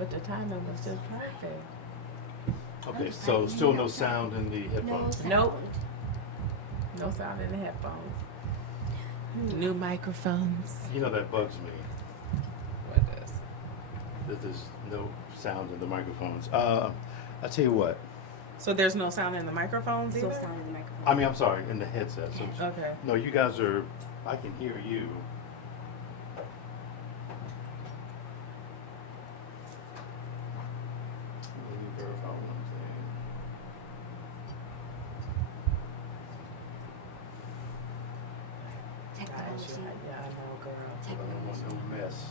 But the timing was still perfect. Okay, so still no sound in the headphones? Nope. No sound in the headphones. New microphones. You know that bugs me, What does? that there's no sound in the microphones. I tell you what, So there's no sound in the microphones Still either? sound in the microphone. I mean, I'm sorry, in the headset. So, Okay. no, you guys are, I can hear you. Let me verify one thing. Technology. Yeah, I know, girl. I don't want no mess.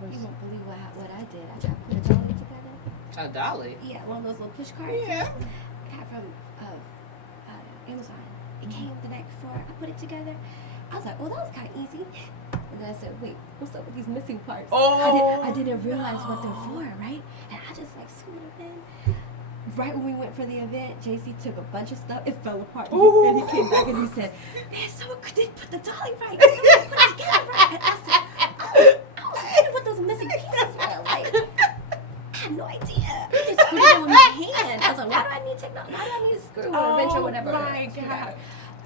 You won't believe what I did. I tried to put a dolly together. A dolly? Yeah, one of those little push cards. Yeah. I got from Amazon. It came the night before. I put it together. I was like, well, that was kind of easy. And then I said, wait, what's up with these missing parts? Oh, I didn't realize what they're for, right? And I just like screwed them in. Right when we went for the event, JC took a bunch of stuff. It fell apart. And he came back and he said, man, someone didn't put the dolly right. Someone put it together right. And I said, I was wondering what those missing pieces were. Like, I had no idea. I just put it in with my hand. I was like, why do I need technology? Why do I need a screw or a wrench or whatever? Oh my God.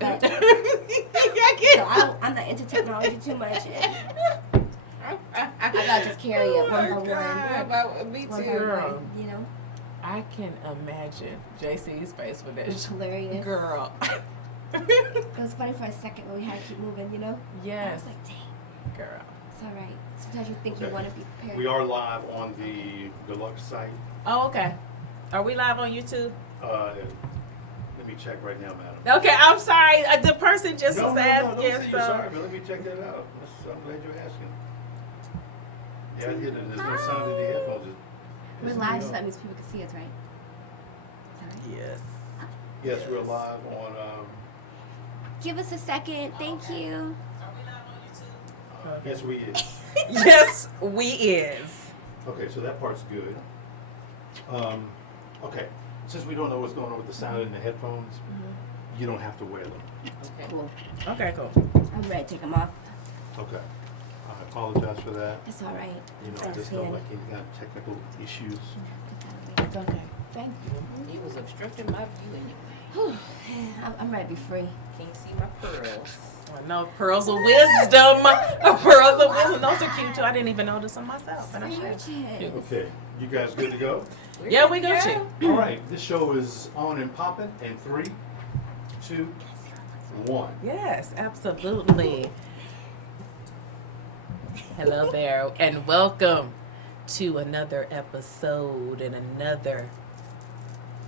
But, so I'm not into technology too much. I gotta just carry it one by one. Me One too. by Girl. one, you know? I can imagine JC's face with that. It's hilarious. Girl. It was funny for a second when we had to keep moving, you know? I Yes, was like, dang, girl. it's all right. Sometimes you think Okay. you want to be prepared. We are live on the Deluxe site. Oh, okay. Are we live on YouTube? Let me check right now, madam. Okay, I'm sorry. The person just No, was no, no, asking. don't say you're so. sorry, but let me check that out. I'm glad you're asking. Yeah, I did, and there's no sound in the headphones. We're Yes, live, we so are. that means people can see us, right? Sorry. Yes. Yes, we're live on, Give us a second. Thank you. yes, we is. Yes, we is. Okay, so that part's good. Okay, since we don't know what's going on with the sound in the headphones, you don't have to wear them. Okay. Cool. Okay, cool. I'm ready to take them off. Okay. I apologize for that. That's all right. You know, I just don't like any kind of technical issues. Put that away. Okay. Thank you. He was obstructing my view anyway. Whew. I'm ready to be free. Can't see my pearls. I know pearls of wisdom. Pearls of wisdom. Those are cute too. I didn't even notice them myself. And I should. Gorgeous. Okay, you guys good to go? Yeah, we go shit. All right, this show is on and popping in 3, 2, 1. Yes, absolutely. Hello there, and welcome to another episode and another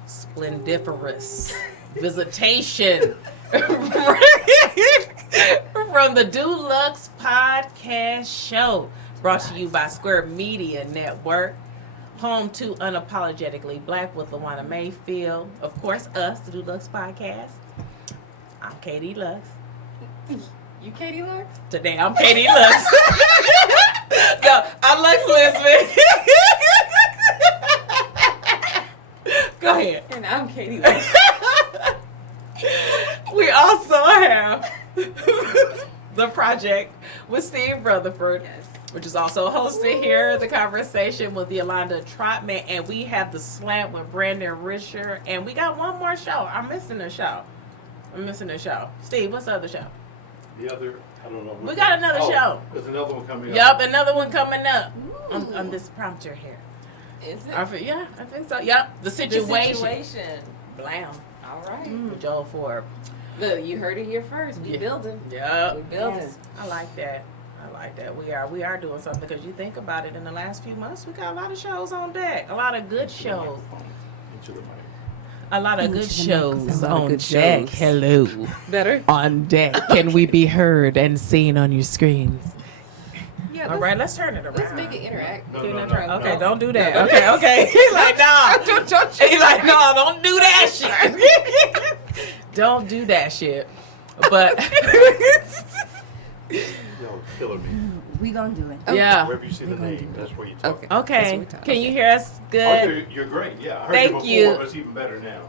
splendiferous visitation from the DEUXLUXE podcast show, brought to you by Square Media Network, home to Unapologetically Black with LaWanna Mayfield. Of course, us, the DEUXLUXE podcast. I'm Katie Lux. You Katie Lux? Today I'm Katie Lux. No, I'm Lux Lisbon. Go ahead. And I'm Katie Lux. We also have The Project with Steve Rutherford, Yes. which is also hosted here, The Conversation with Yolanda Trotman, and we have The Slant with Brandon Risher, and we got one more show. I'm missing a show. Steve, what's the other show? The other, I don't know. We got another show. There's another one coming up. Yup, another one coming up on this prompter here. Is it? I think so. Yep, the situation. Blam. All right. Joel Ford. Look, you heard it here first. We Yeah. building. Yep. We building. Yes. I like that. We are doing something, because you think about it, in the last few months we got a lot of shows on deck. A lot of good shows. Into the mic. A lot of good shows on good deck. shows. Hello. Better? On deck. Can we be heard and seen on your screens? Yeah. All right, let's turn it around. Let's make it interact. No, Can no, I no, try? no. Okay, don't do that. Okay. He's like, nah. He's like, no, don't do that shit. Don't do that shit. But Yo, killing me. We gonna do it. yeah. Wherever you see the name, that's where you talk. Okay. Okay. That's what we talk. Can you hear us Oh, good? you're great. Yeah, I heard Thank you before, you. but it's even better now.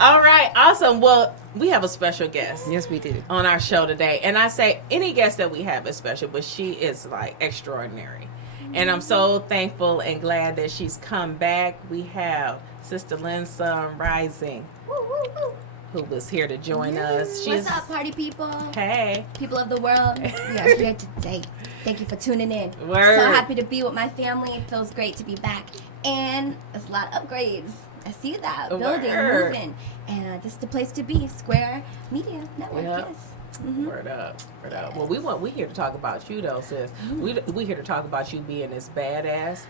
All right, awesome. Well, we have a special guest Yes, we do. on our show today. And I say any guest that we have is special, but she is like extraordinary. And I'm so thankful and glad that she's come back. We have Sister LINSUN Rising, Woo, woo, woo. who was here to join us. What's up, party people? Hey. People of the world, we are here today. Thank you for tuning in. Word. So happy to be with my family. It feels great to be back. And it's a lot of upgrades. I see that. Building, Word. moving. And this is the place to be. Square Media Network, Yep. yes. Mm-hmm. Word up, word up. Well, we here to talk about you though, sis. We here to talk about you being this badass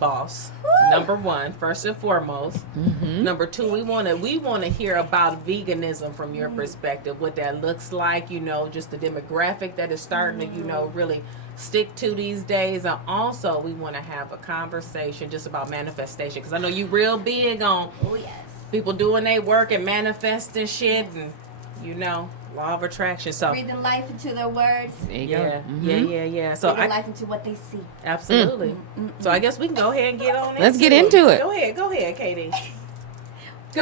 boss. Woo. Number one, first and foremost. Number two, we want to hear about veganism from your perspective, what that looks like. You know, just the demographic that is starting to really stick to these days, and also we want to have a conversation just about manifestation because I know you real big on Oh, yes. people doing their work and manifesting shit and law of attraction. So Breathing life into their words. There you yeah, go. yeah. So Breathing I life into what they see. absolutely. So I guess we can go ahead and get on. Let's get into it. Go ahead, Katie. Go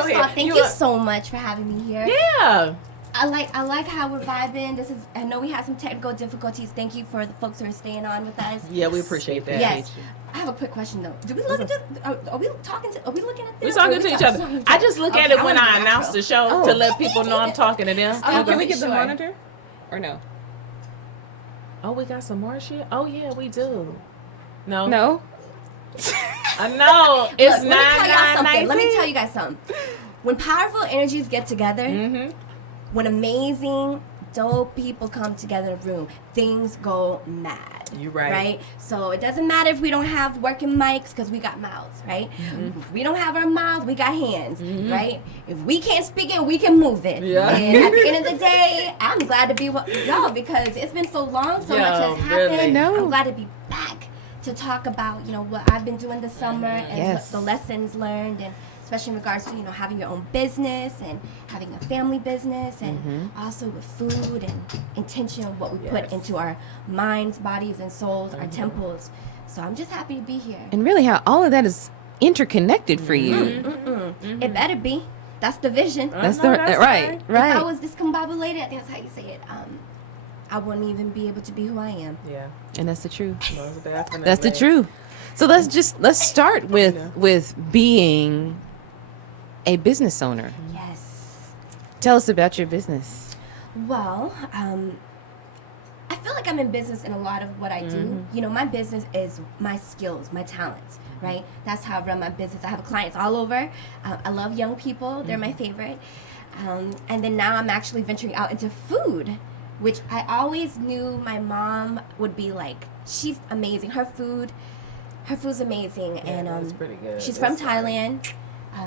First of all, ahead. thank you so much for having me here. Yeah. I like how we're vibing. I know we had some technical difficulties. Thank you for the folks who are staying on with us. Yeah, we appreciate that. Yes. I have a quick question though. Do we look at are we talking to? Are we looking at We're this? talking Or to we each talking other. to I just look at Okay, it when wanna I be announce the show Oh. to let people know I'm talking to them. Oh, Can we get the sure. monitor? Or no? Oh, we got some more shit? Oh, yeah, we do. No? No? I know. It's Look, let me tell 9 you guys something. When powerful energies get together, Mm-hmm. when amazing, dope people come together in a room, things go mad. You're right. Right? So it doesn't matter if we don't have working mics because we got mouths, right? Mm-hmm. If we don't have our mouths, we got hands, right? If we can't speak it, we can move it. Yeah. And at the end of the day, I'm glad to be with y'all because it's been so long, so much has happened. really. No. I'm glad to be back to talk about, what I've been doing this summer and Yes. what the lessons learned and especially in regards to, having your own business and having a family business and also with food and intention of what we put Yes. into our minds, bodies, and souls, our temples. So I'm just happy to be here. And really how all of that is interconnected for you. It better be. That's the vision. That's know, the that's right. If I Right. was discombobulated, I think that's how you say it. I wouldn't even be able to be who I am. Yeah. And that's the truth. Most definitely. That's the truth. So let's start with being a business owner. Yes. Tell us about your business. Well, I feel like I'm in business in a lot of what I do. My business is my skills, my talents, right? That's how I run my business. I have clients all over. I love young people. They're my favorite. And then now I'm actually venturing out into food, which I always knew my mom would be like, she's amazing. Her food's amazing. Yeah, And that's pretty good. she's from That's right. Thailand.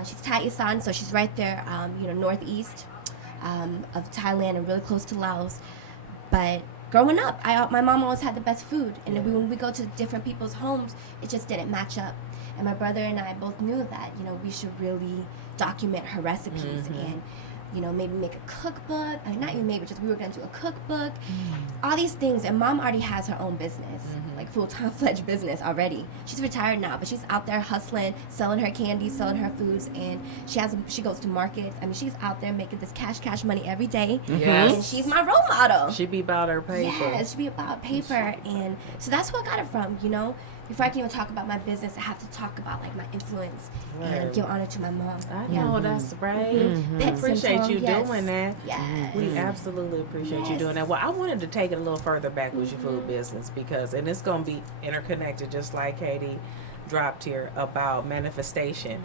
She's Thai Isan, so she's right there, northeast of Thailand and really close to Laos. But growing up, my mom always had the best food, and when we go to different people's homes, it just didn't match up. And my brother and I both knew that, we should really document her recipes and, maybe make a cookbook. Not even maybe, just we were going to do a cookbook. All these things. And mom already has her own business, like full-time fledged business already. She's retired now, but she's out there hustling, selling her candies, selling her foods, and she goes to markets. I mean, she's out there making this cash money every day. Yes. And she's my role model. She be about her paper. Yeah, it should be about paper. And so that's where I got it from, Before I can even talk about my business, I have to talk about like my influence Right. and give honor to my mom. I know, that's right. We Pets and appreciate you yes. doing that. Yes. We absolutely appreciate you Yes. doing that. Well, I wanted to take it a little further back with your food business and it's going to be interconnected, just like Katie dropped here about manifestation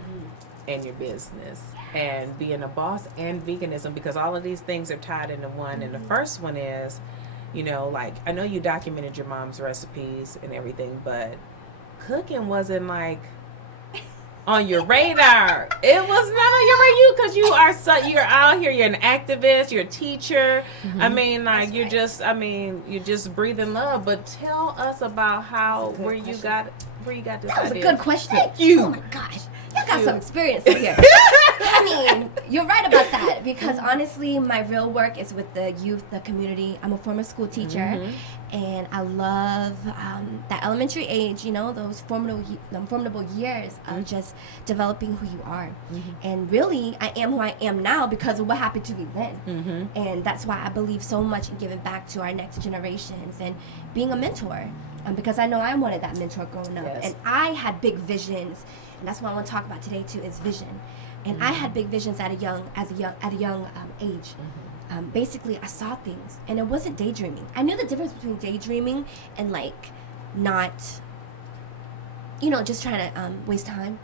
in your business and being a boss and veganism, because all of these things are tied into one. And the first one is, like, I know you documented your mom's recipes and everything, but cooking wasn't like on your radar. It was not on your radar because you're out here, you're an activist, you're a teacher. I mean, like you're just breathing love. But tell us about where you got this That was a idea. good question. Thank you. Oh my gosh. You got some experience in here. I mean, you're right about that because honestly, my real work is with the youth, the community. I'm a former school teacher, and I love that elementary age. You know, those formidable years of just developing who you are. And really, I am who I am now because of what happened to me then. And that's why I believe so much in giving back to our next generations and being a mentor. Because I know I wanted that mentor growing up, and I had big visions, and that's what I want to talk about today too is vision. And I had big visions at a young age. Basically, I saw things, and it wasn't daydreaming. I knew the difference between daydreaming and like not, just trying to waste time.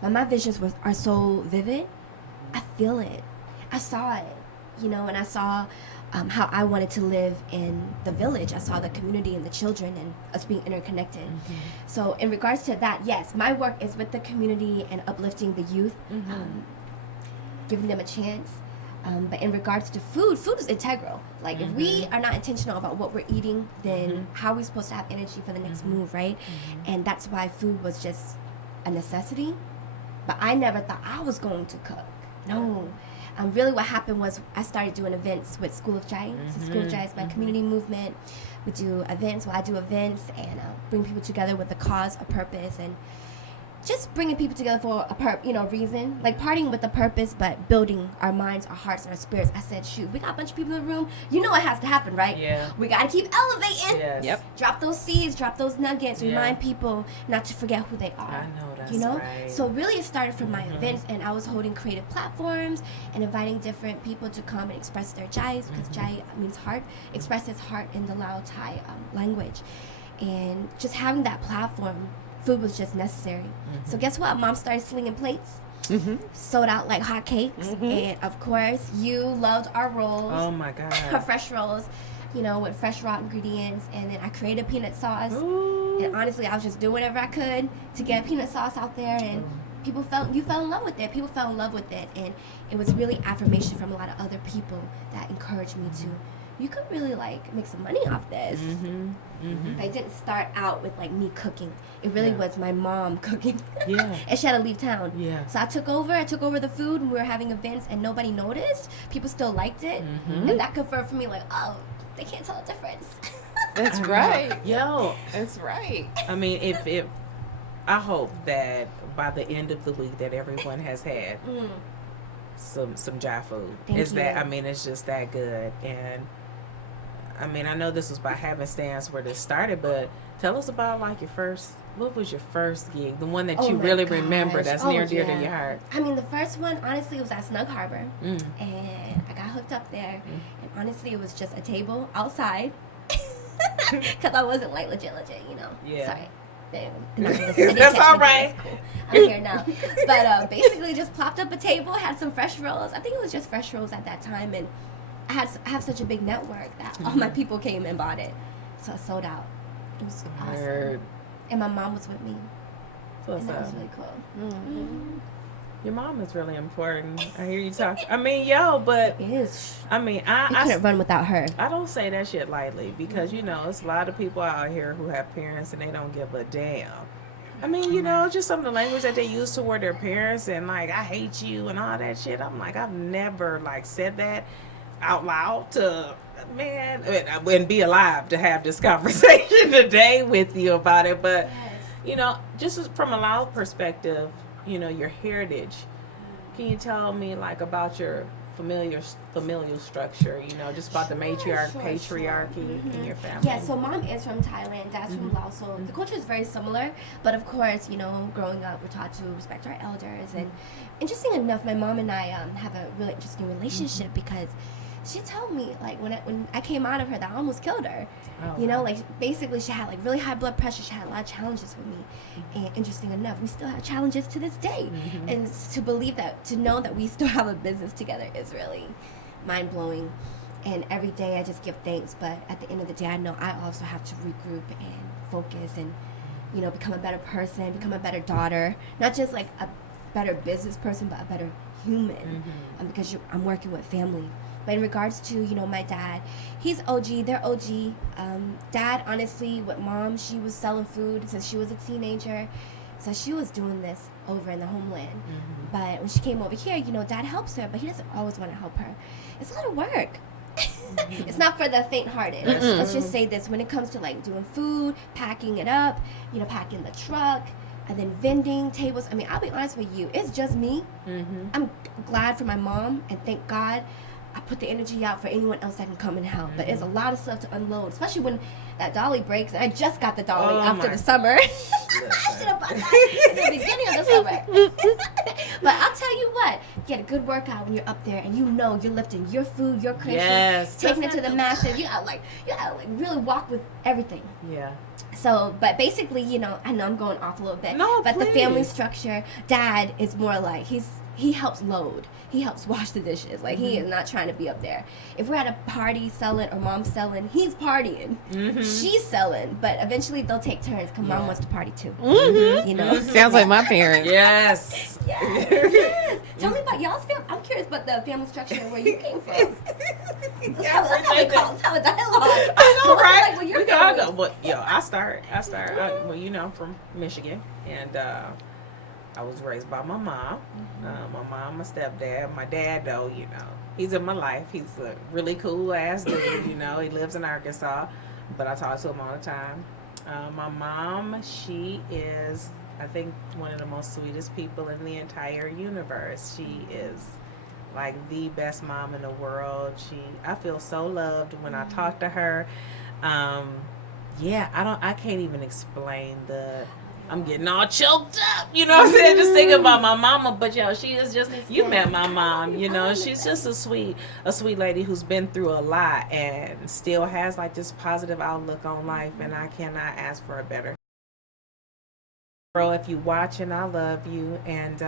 But my visions are so vivid. I feel it. I saw it, and I saw how I wanted to live in the village. I saw the community and the children and us being interconnected. So in regards to that, yes, my work is with the community and uplifting the youth, giving them a chance. But in regards to food is integral. Like if we are not intentional about what we're eating, then how are we supposed to have energy for the next move, right? And that's why food was just a necessity. But I never thought I was going to cook. No. Really what happened was I started doing events with School of Jai. So School of Jai is my community movement. We do events. Well, I do events and bring people together with a cause, a purpose, and just bringing people together for a reason. Like partying with a purpose, but building our minds, our hearts, and our spirits. I said, shoot, we got a bunch of people in the room. You know what has to happen, right? Yeah. We got to keep elevating. Yes. Yep. Drop those seeds, drop those nuggets, Yeah. remind people not to forget who they are. I know that's right. So really it started from my events, and I was holding creative platforms and inviting different people to come and express their jais, because jai means heart, express his heart in the Lao Thai language. And just having that platform, food was just necessary. So guess what? Mom started slinging plates, sold out like hotcakes, and of course you loved our rolls. Oh my God. Her fresh rolls, with fresh raw ingredients, and then I created peanut sauce. Ooh. And honestly, I was just doing whatever I could to get peanut sauce out there, and you fell in love with it. People fell in love with it, and it was really affirmation from a lot of other people that encouraged me to. You could really make some money off this. But it didn't start out with me cooking. It really was my mom cooking. Yeah. And she had to leave town. Yeah. So I took over the food, and we were having events, and nobody noticed. People still liked it, and that confirmed for me oh, they can't tell the difference. That's right. Yo, That's right. I mean, if I hope that by the end of the week that everyone has had some Jai food. Thank It's you. that, I mean, it's just that good. And I mean, I know this was by happenstance where this started, but tell us about what was your first gig? The one that Oh you my really gosh. remember that's Oh, near dear to yeah. your heart. I mean, the first one, honestly, was at Snug Harbor. Mm. And I got hooked up there. And honestly, it was just a table outside. Because I wasn't legit, Yeah. Sorry. That's That's all right. Cool. I'm here now. But basically just plopped up a table, had some fresh rolls. I think it was just fresh rolls at that time. And I have such a big network that all my people came and bought it. So I sold out. It was awesome. Word. And my mom was with me. So And that was really cool. your mom is really important. I hear you talk. I mean, but It is. I mean, I couldn't run without her. I don't say that shit lightly because, it's a lot of people out here who have parents and they don't give a damn. I mean, just some of the language that they use toward their parents and I hate you and all that shit. I'm I've never said that out loud to man. I wouldn't be alive to have this conversation today with you about it. But, just from a Lao perspective, your heritage, can you tell me about your familial structure, just about the patriarchy in your family? Yeah, so mom is from Thailand, dad's from Laos, so the culture is very similar. But of course, growing up, we're taught to respect our elders. And interesting enough, my mom and I have a really interesting relationship because she told me, when I came out of her, that I almost killed her. Oh, Basically, she had, really high blood pressure. She had a lot of challenges with me. And interesting enough, we still have challenges to this day. And to know that we still have a business together is really mind-blowing. And every day I just give thanks. But at the end of the day, I know I also have to regroup and focus and, become a better person, become a better daughter. Not just, a better business person, but a better human. Because I'm working with family. But in regards to, my dad, he's OG, they're OG. Dad, honestly, with mom, she was selling food since she was a teenager. So she was doing this over in the homeland. Mm-hmm. But when she came over here, you know, Dad helps her, but he doesn't always want to help her. It's a lot of work. It's not for the faint-hearted. Mm-mm. Let's just say this: when it comes to like doing food, packing it up, you know, packing the truck, and then vending tables. I mean, I'll be honest with you, it's just me. Mm-hmm. I'm glad for my mom, and thank God I put the energy out for anyone else that can come and help. But it's a lot of stuff to unload, especially when that dolly breaks. And I just got the dolly after the summer. I should have bought that at the beginning of the summer. But I'll tell you what, get a good workout when you're up there, and you know you're lifting your food, your cushion, Yes. taking it to the masses. You gotta like really walk with everything. Yeah. So, but basically, you know, I know I'm going off a little bit. No, but the family please. structure, Dad is more like he helps load. He helps wash the dishes. Like he is not trying to be up there. If we're at a party selling or mom's selling, he's partying. Mm-hmm. She's selling, but eventually they'll take turns because mom wants to party too. Mhm. You know. Sounds like my parents. Yes. Yes, yes. Tell me about y'all's family. I'm curious about the family structure and where you came from. Let's have a dialogue. I know, What's it right? like with your We can all family? go. Well, yo, I start. Well, you know, I'm from Michigan, and I was raised by my mom. My mom, my stepdad. My dad, though, you know, he's in my life. He's a really cool ass dude. You know, he lives in Arkansas, but I talk to him all the time. My mom, she is, I think, one of the most sweetest people in the entire universe. She is like the best mom in the world. I feel so loved when I talk to her. Yeah, I can't even explain I'm getting all choked up, you know what I'm saying? Just thinking about my mama, but yo, she is just, you met my mom, you know, she's just a sweet lady who's been through a lot and still has like this positive outlook on life, and I cannot ask for a better. Bro, if you watching, I love you, and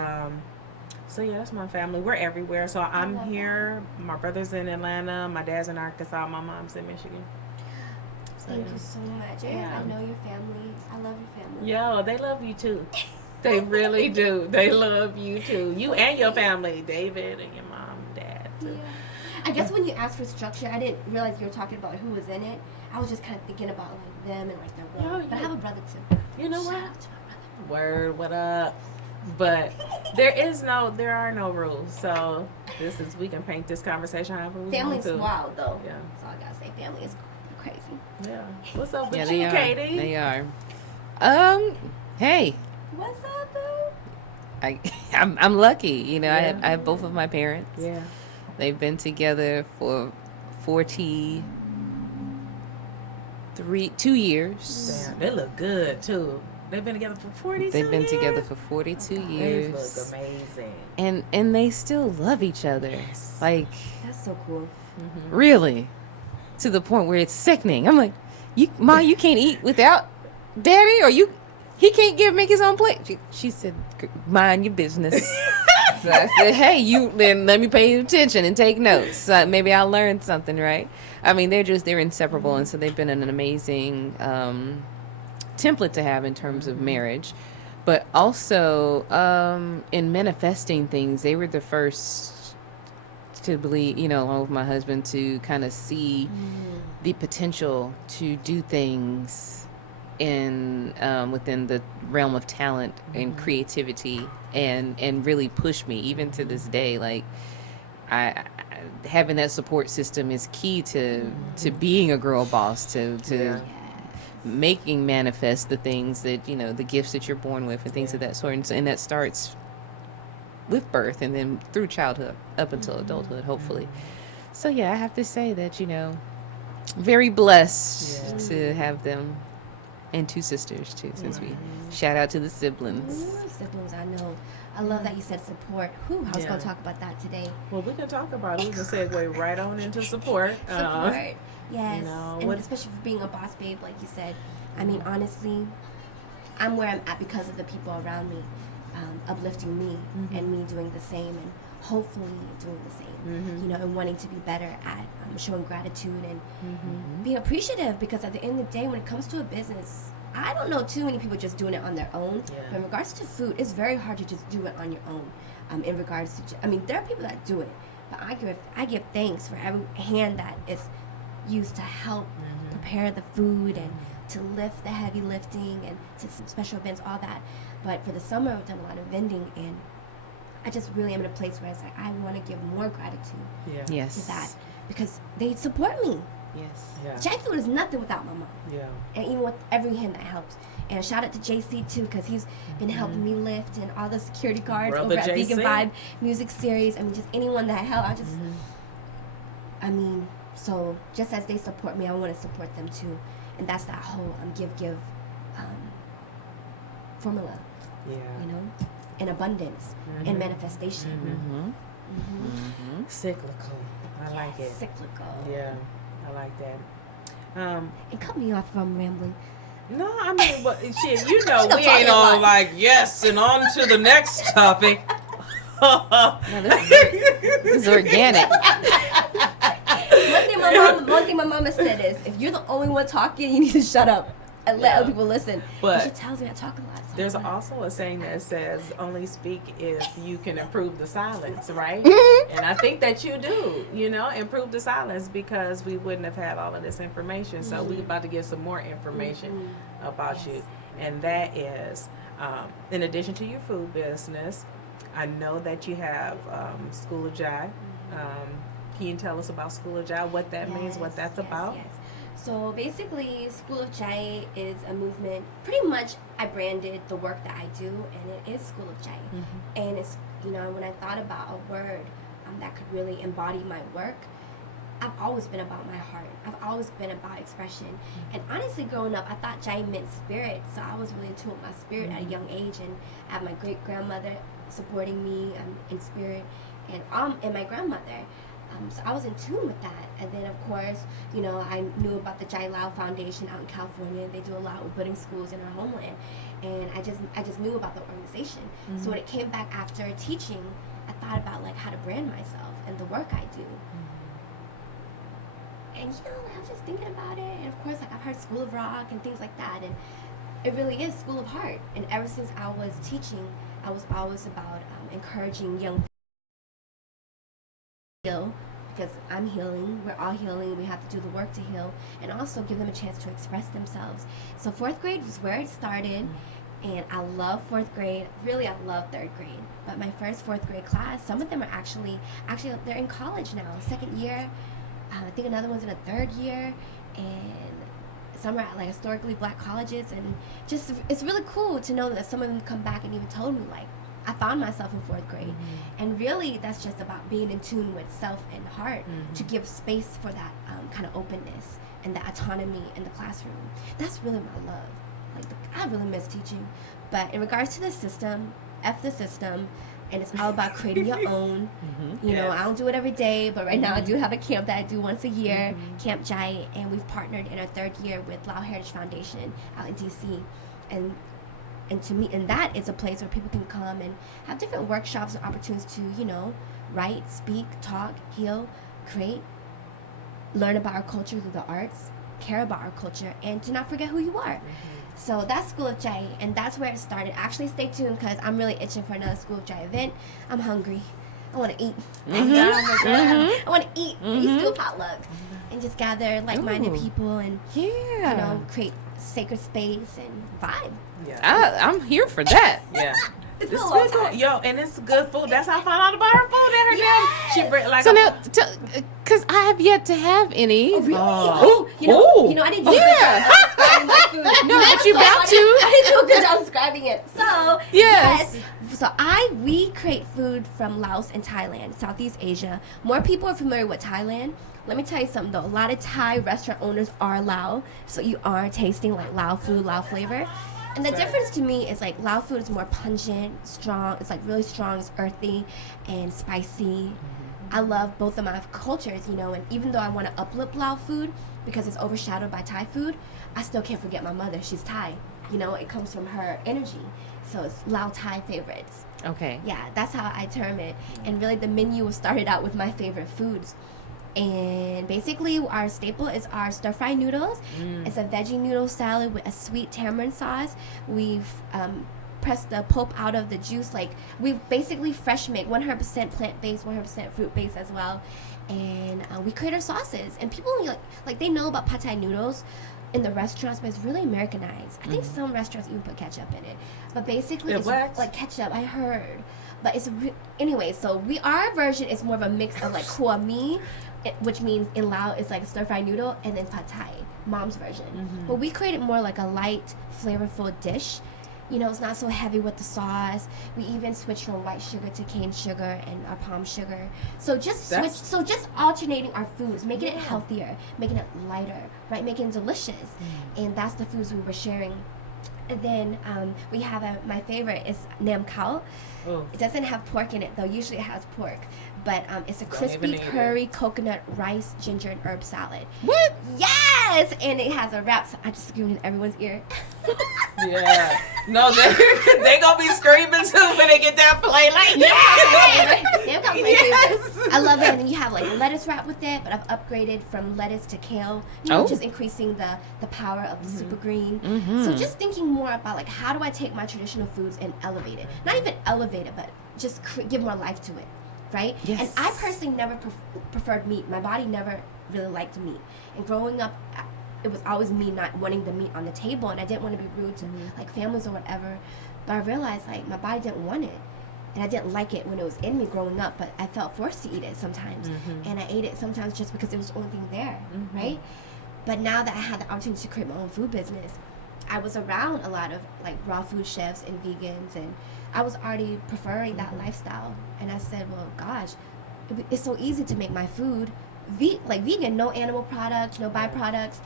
so yeah, that's my family. We're everywhere. So I'm here. My brother's in Atlanta. My dad's in Arkansas. My mom's in Michigan. So, Thank yeah. you so much. Yeah. I know your family. I love your family. Yo, they love you too. They really do. They love you too. You and your family, David and your mom, and dad too. Yeah. I guess when you asked for structure, I didn't realize you were talking about who was in it. I was just kind of thinking about like them and like their role. Yo, But I you- have a brother too. You know Shout what? out to my brother. Word, what up? But there are no rules. So we can paint this conversation however we want Family's to. wild though. Yeah. That's all I gotta say. Family is crazy. Yeah. What's up with Yeah, you, they are. Katie? They are. Hey, What's up, boo? I'm lucky. You know, Yeah. I have both of my parents. Yeah. They've been together for 2 years. Damn, they look good too. They've been together for 40 They've been years. together for 42 They years. look amazing. And they still love each other. Yes. Like, That's so cool. really. To the point where it's sickening. I'm like, Ma, you can't eat without Daddy, or he can't make his own plate. She said, mind your business. So I said, hey, then let me pay attention and take notes. Maybe I'll learn something, right? I mean, they're inseparable, and so they've been an amazing template to have in terms of marriage. But also, in manifesting things, they were the first to believe, along with my husband, to kind of see the potential to do things in within the realm of talent and creativity, and really push me even to this day. Like, I having that support system is key to being a girl boss, to Yeah. making manifest the things that the gifts that you're born with and things of that sort, and that starts with birth and then through childhood up until adulthood, hopefully. So yeah, I have to say that very blessed to have them, and 2 sisters too, since we shout out to the siblings. Ooh, siblings, I know. I love that you said support. Whew, I was Yeah. going to talk about that today. Well, we can talk about it. We can segue right on into support. Support. Yes. know, and what- especially for being a boss babe, like you said. I mean, honestly, I'm where I'm at because of the people around me, uplifting me and me doing the same, and hopefully doing the same, and wanting to be better at showing gratitude and being appreciative, because at the end of the day, when it comes to a business, I don't know too many people just doing it on their own. Yeah. But in regards to food, it's very hard to just do it on your own. In regards to, there are people that do it, but I give thanks for every hand that is used to help prepare the food and to lift the heavy lifting and to special events, all that. But for the summer, I've done a lot of vending, and I just really am in a place where it's like I want to give more gratitude Yeah. Yes. to that because they support me. Yes. Yeah. Jai Food is nothing without my mom, Yeah. and even with every hand that helps. And shout out to JC too, because he's been helping me lift and all the security guards Brother over at JC. Vegan Vibe Music Series. I mean, just anyone that helped. I mean, so just as they support me, I want to support them too, and that's that whole give formula, Yeah. you know, and abundance and manifestation. Cyclical. I like it. Cyclical. Yeah. I like that. And cut me off if I'm rambling. No, I mean, but shit, you know, Don't we talk ain't a lot. all like, yes, and on to the next topic. No, this is organic. One thing my mama said is, if you're the only one talking, you need to shut up and let Yeah. other people listen. But she tells me I talk a lot. So there's I'm like, also a saying that says, only speak if you can improve the silence, right? Mm-hmm. And I think that you do, you know, improve the silence because we wouldn't have had all of this information. So we're about to get some more information about you. And that is, in addition to your food business, I know that you have School of Jai. Can you tell us about School of Jai, what that means, what that's about? Yes. So basically, School of Jai is a movement. Pretty much, I branded the work that I do, and it is School of Jai. And it's, you know, when I thought about a word that could really embody my work, I've always been about my heart. I've always been about expression. And honestly, growing up, I thought Jai meant spirit. So I was really in tune with my spirit at a young age. And I had my great-grandmother supporting me in spirit, and my grandmother. So I was in tune with that. And then, of course, you know, I knew about the Jai Lau Foundation out in California. They do a lot with building schools in our homeland. And I just knew about the organization. So when it came back after teaching, I thought about, like, how to brand myself and the work I do. And, you know, I was just thinking about it. And, of course, like, I've heard School of Rock and things like that. And it really is School of Heart. And ever since I was teaching, I was always about encouraging young people, because I'm healing, we're all healing, we have to do the work to heal, and also give them a chance to express themselves. So 4th grade was where it started, and I love 4th grade. Really, I love 3rd grade. But my first 4th grade class, some of them are actually they're in college now, 2nd year. I think another one's in a 3rd year, and some are at like historically black colleges, and just it's really cool to know that some of them come back and even told me, like, I found myself in 4th grade. And really, that's just about being in tune with self and heart to give space for that kind of openness and the autonomy in the classroom. That's really my love. Like, I really miss teaching. But in regards to the system, F the system, and it's all about creating your own. You know, I don't do it every day, but right now I do have a camp that I do once a year, Camp Jai, and we've partnered in our 3rd year with Lao Heritage Foundation out in DC. And to me, and that is a place where people can come and have different workshops and opportunities to, you know, write, speak, talk, heal, create, learn about our culture through the arts, care about our culture, and to not forget who you are. So that's School of Jai, and that's where it started. Actually, stay tuned, because I'm really itching for another School of Jai event. I'm hungry. I want to eat. I want to eat. Let's do a potluck and just gather like-minded Ooh. people and, you know, create sacred space and vibe. Yeah. I'm here for that. Yeah. It's It's been a long really cool. time. Yo, and it's good food. That's how I found out about her food at her damn. She bring like So now, because I have yet to have any. Oh, really? Oh. You know, I didn't do a good job describing my food. No, but you about to. I didn't do a good job describing it. So, Yes. So we create food from Laos and Thailand, Southeast Asia. More people are familiar with Thailand. Let me tell you something though. A lot of Thai restaurant owners are Lao, so you are tasting like Lao food, Lao flavor. And the difference to me is like Lao food is more pungent, strong. It's like really strong, it's earthy and spicy. I love both of my cultures, you know, and even though I want to uplift Lao food because it's overshadowed by Thai food, I still can't forget my mother. She's Thai. You know, it comes from her energy. So it's Lao Thai favorites. Okay. Yeah, that's how I term it. And really the menu started out with my favorite foods. And basically our staple is our stir-fry noodles. It's a veggie noodle salad with a sweet tamarind sauce. We've pressed the pulp out of the juice. Like, we basically fresh make 100% plant-based, 100% fruit-based as well. And we create our sauces. And people like they know about pad thai noodles, in the restaurants, but it's really Americanized. I think some restaurants even put ketchup in it, but basically It it's wax? like ketchup. I heard, but it's anyway. So our version is more of a mix of like kua mi, which means in Lao it's like a stir fry noodle, and then pad thai, mom's version. But we created more like a light, flavorful dish. You know, it's not so heavy with the sauce. We even switched from white sugar to cane sugar and our palm sugar. So just just alternating our foods, making it healthier, making it lighter, right? Making it delicious. And that's the foods we were sharing. And then we have my favorite is nam khao. Oh. It doesn't have pork in it though. Usually it has pork. But it's a Don't crispy even eat curry, coconut, rice, ginger, and herb salad. What? Yes! And it has a wrap. So I just screamed in everyone's ear. Yeah. No, they gonna be screaming too when they get that plate. Like, Yes! I love it. And then you have like lettuce wrap with it, but I've upgraded from lettuce to kale, just increasing the power of the super green. So just thinking more about like how do I take my traditional foods and elevate it? Not even elevate it, but just give more life to it, right? Yes. And I personally never preferred meat. My body never really liked meat. And growing up, it was always me not wanting the meat on the table, and I didn't want to be rude to like families or whatever. But I realized like my body didn't want it. And I didn't like it when it was in me growing up, but I felt forced to eat it sometimes. And I ate it sometimes just because it was the only thing there, right? But now that I had the opportunity to create my own food business, I was around a lot of like raw food chefs and vegans, and I was already preferring that lifestyle. And I said, well, gosh, it's so easy to make my food like vegan, no animal products, no byproducts.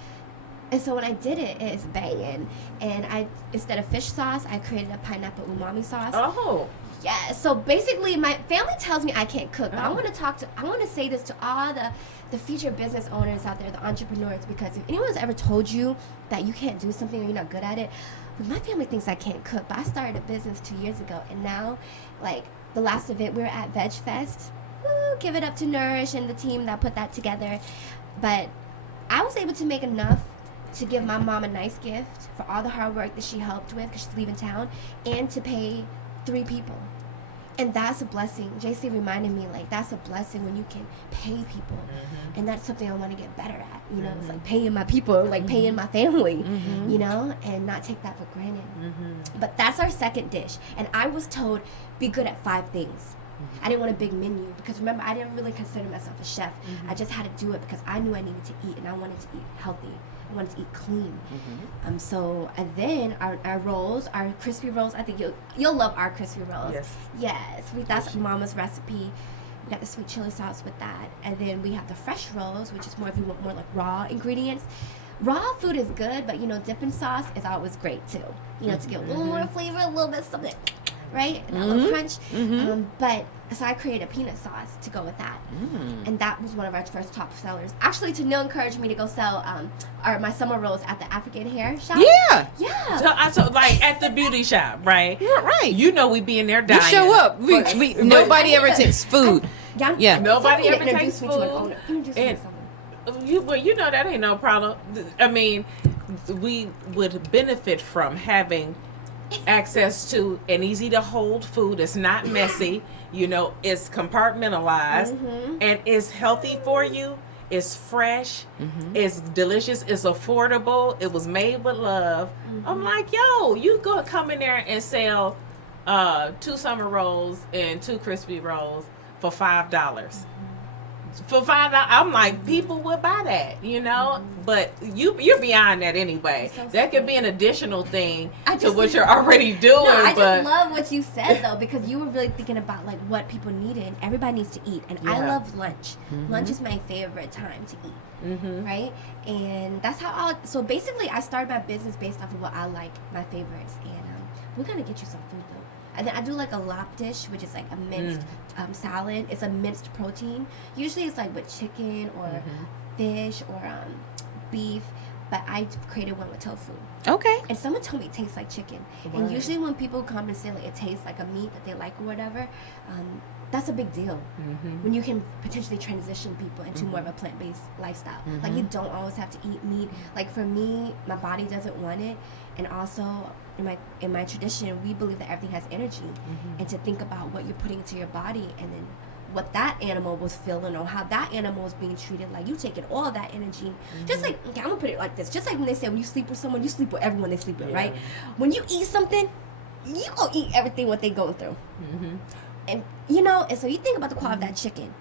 And so when I did it, it's banging. And I, instead of fish sauce, I created a pineapple umami sauce. oh. Yeah, so basically my family tells me I can't cook, but I want to say this to all the future business owners out there, the entrepreneurs, because if anyone's ever told you that you can't do something or you're not good at it, my family thinks I can't cook, but I started a business 2 years ago, and now, like, the last event, we were at Veg Fest. Woo, give it up to Nourish and the team that put that together. But I was able to make enough to give my mom a nice gift for all the hard work that she helped with because she's leaving town, and to pay 3 people. And that's a blessing. JC reminded me, like, that's a blessing when you can pay people. And that's something I want to get better at. You know, it's like paying my people, like paying my family, you know, and not take that for granted. But that's our second dish. And I was told, be good at 5 things. I didn't want a big menu because, remember, I didn't really consider myself a chef. I just had to do it because I knew I needed to eat, and I wanted to eat healthy. I wanted to eat clean. And then our rolls, our crispy rolls, I think you'll love our crispy rolls. Yes, that's Mama's recipe. We got the sweet chili sauce with that. And then we have the fresh rolls, which is more if you want more like raw ingredients. Raw food is good, but, you know, dipping sauce is always great too. You know, to get a little more flavor, a little bit something, right? And a little crunch. But so I created a peanut sauce to go with that. And that was one of our first top sellers. Actually, Tanil encouraged me to go sell my summer rolls at the African hair shop. Yeah. Yeah. So like at the beauty shop, right? You're right. You know we be in there dying. We show up. Nobody ever takes food. Yeah. Nobody ever introduce takes me to an food. owner. Introduce me to And- someone. You know that ain't no problem. I mean, we would benefit from having access to an easy to hold food. It's not messy. You know, it's compartmentalized and it's healthy for you. It's fresh. It's delicious. It's affordable. It was made with love. I'm like, yo, you go come in there and sell 2 summer rolls and 2 crispy rolls for $5. For $5, I'm like, people would buy that, you know. But you're beyond that anyway. So that could be an additional thing to what you're already doing. No, I but just love what you said though, because you were really thinking about like what people needed. Everybody needs to eat, and I Yeah. love lunch. Lunch is my favorite time to eat, right? And that's how so basically I started my business based off of what I like, my favorites, and we're gonna get you some food though. And then I do like a lap dish, which is like a minced salad. It's a minced protein. Usually it's like with chicken or fish or beef, but I created one with tofu. Okay. And someone told me it tastes like chicken. And Right. usually when people come and say like it tastes like a meat that they like or whatever, that's a big deal. When you can potentially transition people into more of a plant-based lifestyle. Like you don't always have to eat meat. Like for me, my body doesn't want it. And also in my tradition, we believe that everything has energy. And to think about what you're putting into your body and then what that animal was feeling or how that animal was being treated. Like, you taking all that energy. Just like, okay, I'm gonna put it like this. Just like when they say when you sleep with someone, you sleep with everyone they sleep with, right? When you eat something, you gonna eat everything what they going through. And you know, and so you think about the quality of that chicken.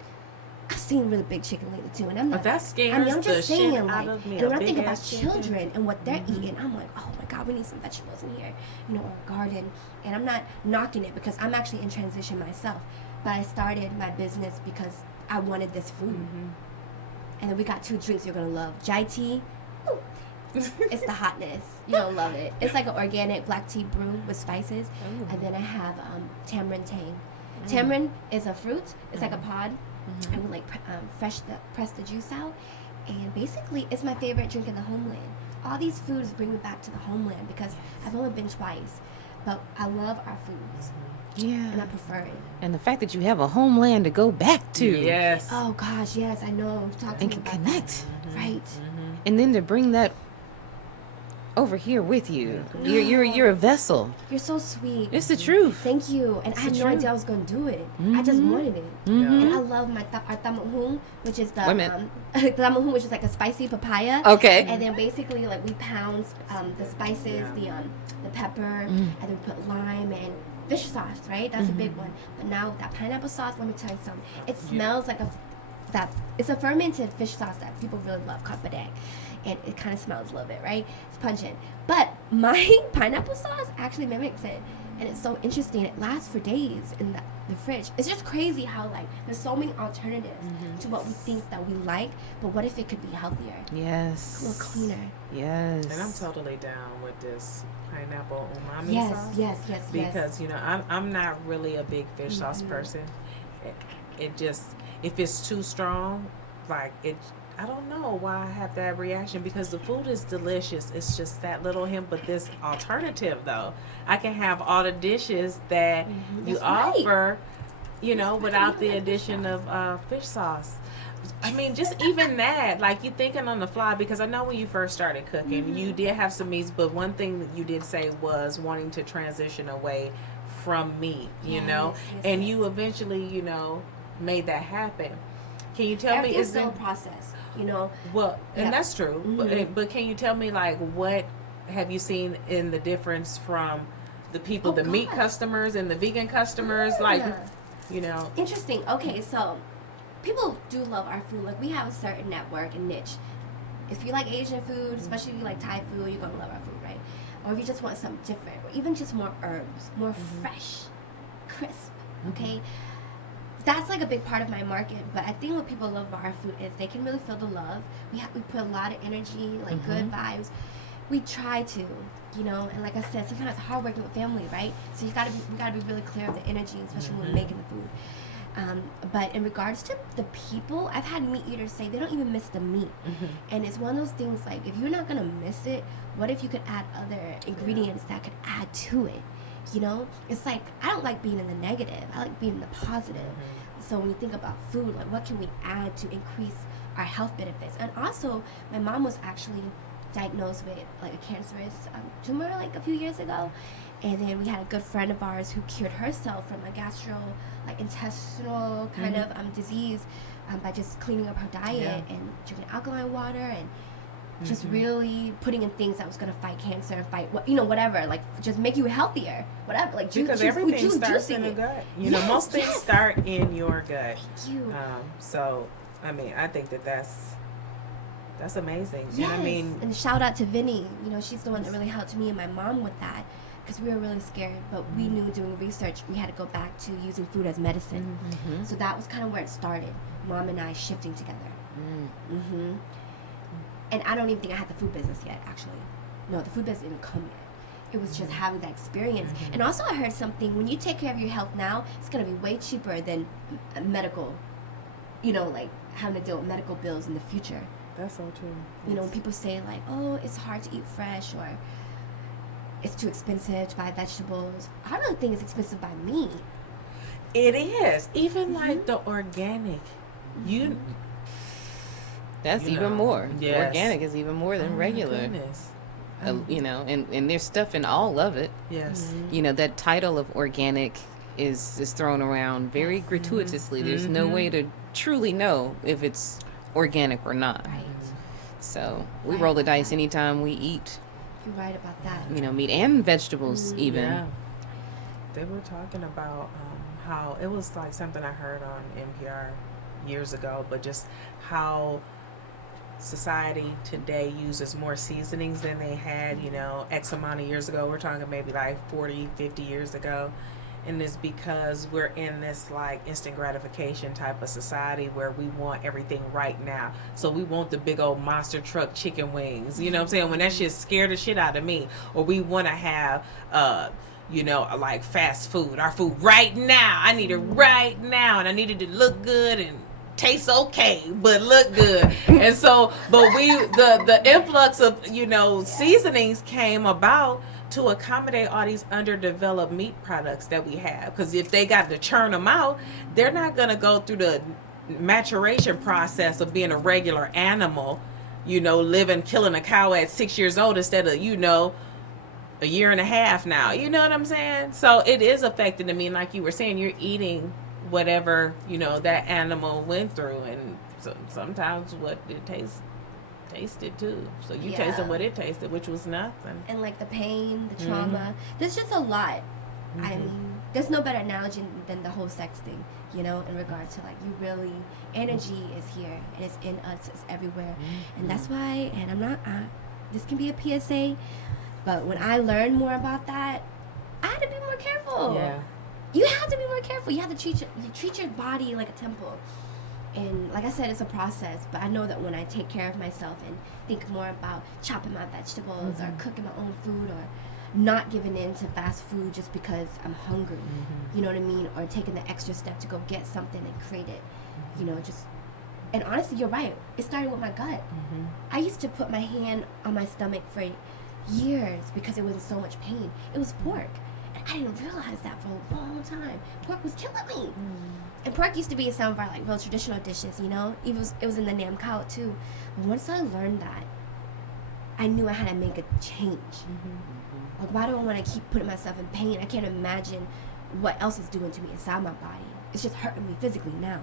I've seen really big chicken lately too, and I'm But like, that scares I'm the just shit saying, out like, of me. and a when I think about big-ass chicken. children and what they're eating, I'm like, oh my God, we need some vegetables in here, you know, or a garden. And I'm not knocking it because I'm actually in transition myself. But I started my business because I wanted this food. And then we got 2 drinks you're gonna love. Chai tea. Ooh. It's the hotness. You don't love it. It's like an organic black tea brew with spices. And then I have tamarind tang. Tamarind is a fruit. It's like a pod. I would like press the juice out. And basically, it's my favorite drink in the homeland. All these foods bring me back to the homeland because I've only been twice. But I love our foods. Yeah. And I prefer it. And the fact that you have a homeland to go back to. Yes. Oh gosh, yes, I know. Talk to And me can about connect. that. Right. And then to bring that over here with you. You're a vessel. You're so sweet. It's the truth. Thank you. And I had no idea I was gonna do it. I just wanted it. And I love our tamahung, which is the Wait a minute. tamahung, which is like a spicy papaya. Okay. And then basically like we pound the spices, the pepper, and then we put lime and fish sauce, right? That's a big one. But now that pineapple sauce, let me tell you something. It smells like it's a fermented fish sauce that people really love, called badang. And it kind of smells a little bit, right? It's pungent. But my pineapple sauce actually mimics it. And it's so interesting. It lasts for days in the fridge. It's just crazy how, like, there's so many alternatives to what we think that we like. But what if it could be healthier? Yes. A little cleaner. Yes. And I'm totally down with this pineapple umami Yes, sauce. yes, yes, yes. Because, you know, I'm not really a big fish sauce person. It just, if it's too strong, like, I don't know why I have that reaction because the food is delicious. It's just that little hint. But this alternative, though, I can have all the dishes that you That's right. offer, you know, without the addition of fish sauce. I mean, just even that, like you thinking on the fly, because I know when you first started cooking, you did have some meats, but one thing that you did say was wanting to transition away from meat, you know, and you eventually, you know, made that happen. Can you tell me, Everything's is still a it, process, you know? well, and Yeah. that's true, but can you tell me, like, what have you seen in the difference from the people, Oh, the meat gosh. customers and the vegan customers, like, Yeah. you know? Interesting. Okay, so people do love our food. Like, we have a certain network and niche. If you like Asian food, especially if you like Thai food, you're gonna love our food, right? Or if you just want something different, or even just more herbs, more fresh, crisp, okay? That's like a big part of my market. But I think what people love about our food is they can really feel the love. We put a lot of energy, like good vibes. We try to, you know, and like I said, sometimes it's hard working with family, right? So we gotta be really clear of the energy, especially when we're making the food. But in regards to the people, I've had meat eaters say they don't even miss the meat. And it's one of those things like, if you're not gonna miss it, what if you could add other ingredients that could add to it? You know, it's like, I don't like being in the negative. I like being in the positive. So when you think about food, like, what can we add to increase our health benefits? And also, my mom was actually diagnosed with like a cancerous tumor like a few years ago. And then we had a good friend of ours who cured herself from a intestinal kind of disease by just cleaning up her diet and drinking alkaline water and just really putting in things that was going to fight cancer and fight whatever, like just make you healthier, whatever, like Because everything starts in the gut. You know, most things start in your gut. Thank you. So, I mean, I think that's amazing. Yes. And I mean, and shout out to Vinny. You know, she's the one that really helped me and my mom with that because we were really scared. But we knew doing research, we had to go back to using food as medicine. So that was kind of where it started. Mom and I shifting together. And I don't even think I had the food business yet, actually. No, the food business didn't come yet. It was just having that experience. And also I heard something, when you take care of your health now, it's going to be way cheaper than medical, you know, like having to deal with medical bills in the future. that's so true. You know, when people say like, oh, it's hard to eat fresh or it's too expensive to buy vegetables, I don't think it's expensive by me. It is. Even like the organic. You That's You even know, more. yes. Organic is even more than oh my regular. goodness. You know, and there's stuff in all of it. Yes. You know, that title of organic is thrown around very gratuitously. There's no way to truly know if it's organic or not. Right. So we roll the dice anytime we eat, You're right about that. meat and vegetables even. Yeah. They were talking about how it was like something I heard on NPR years ago, but just how society today uses more seasonings than they had, X amount of years ago. We're talking maybe like 40, 50 years ago. And it's because we're in this like instant gratification type of society where we want everything right now. So we want the big old monster truck chicken wings. You know what I'm saying? When that shit scared the shit out of me. Or we want to have, like fast food. Our food right now. I need it right now. And I need it to look good and taste okay, but look good. And so, but the influx of, seasonings came about to accommodate all these underdeveloped meat products that we have. Because if they got to churn them out, they're not going to go through the maturation process of being a regular animal, killing a cow at 6 years old instead of, a year and a half now. You know what I'm saying? So it is affecting to me. And like you were saying, you're eating whatever, that animal went through. And so sometimes what it tasted too. So you tasted what it tasted, which was nothing. And like the pain, the trauma. There's just a lot. I mean, there's no better analogy than the whole sex thing, in regards to like you really, energy is here and it's in us, it's everywhere. And that's why, and I'm not, this can be a PSA, but when I learned more about that, I had to be more careful. Yeah. You have to be more careful. You have to treat your body like a temple. And like I said, it's a process, but I know that when I take care of myself and think more about chopping my vegetables or cooking my own food or not giving in to fast food just because I'm hungry, you know what I mean? Or taking the extra step to go get something and create it, and honestly, you're right. It started with my gut. I used to put my hand on my stomach for years because it was in so much pain. It was pork. And I didn't realize that for a long time. Pork was killing me. And pork used to be in some of our like real traditional dishes, It was in the Nam Khao too. But once I learned that, I knew I had to make a change. Like, why do I want to keep putting myself in pain? I can't imagine what else is doing to me inside my body. It's just hurting me physically now.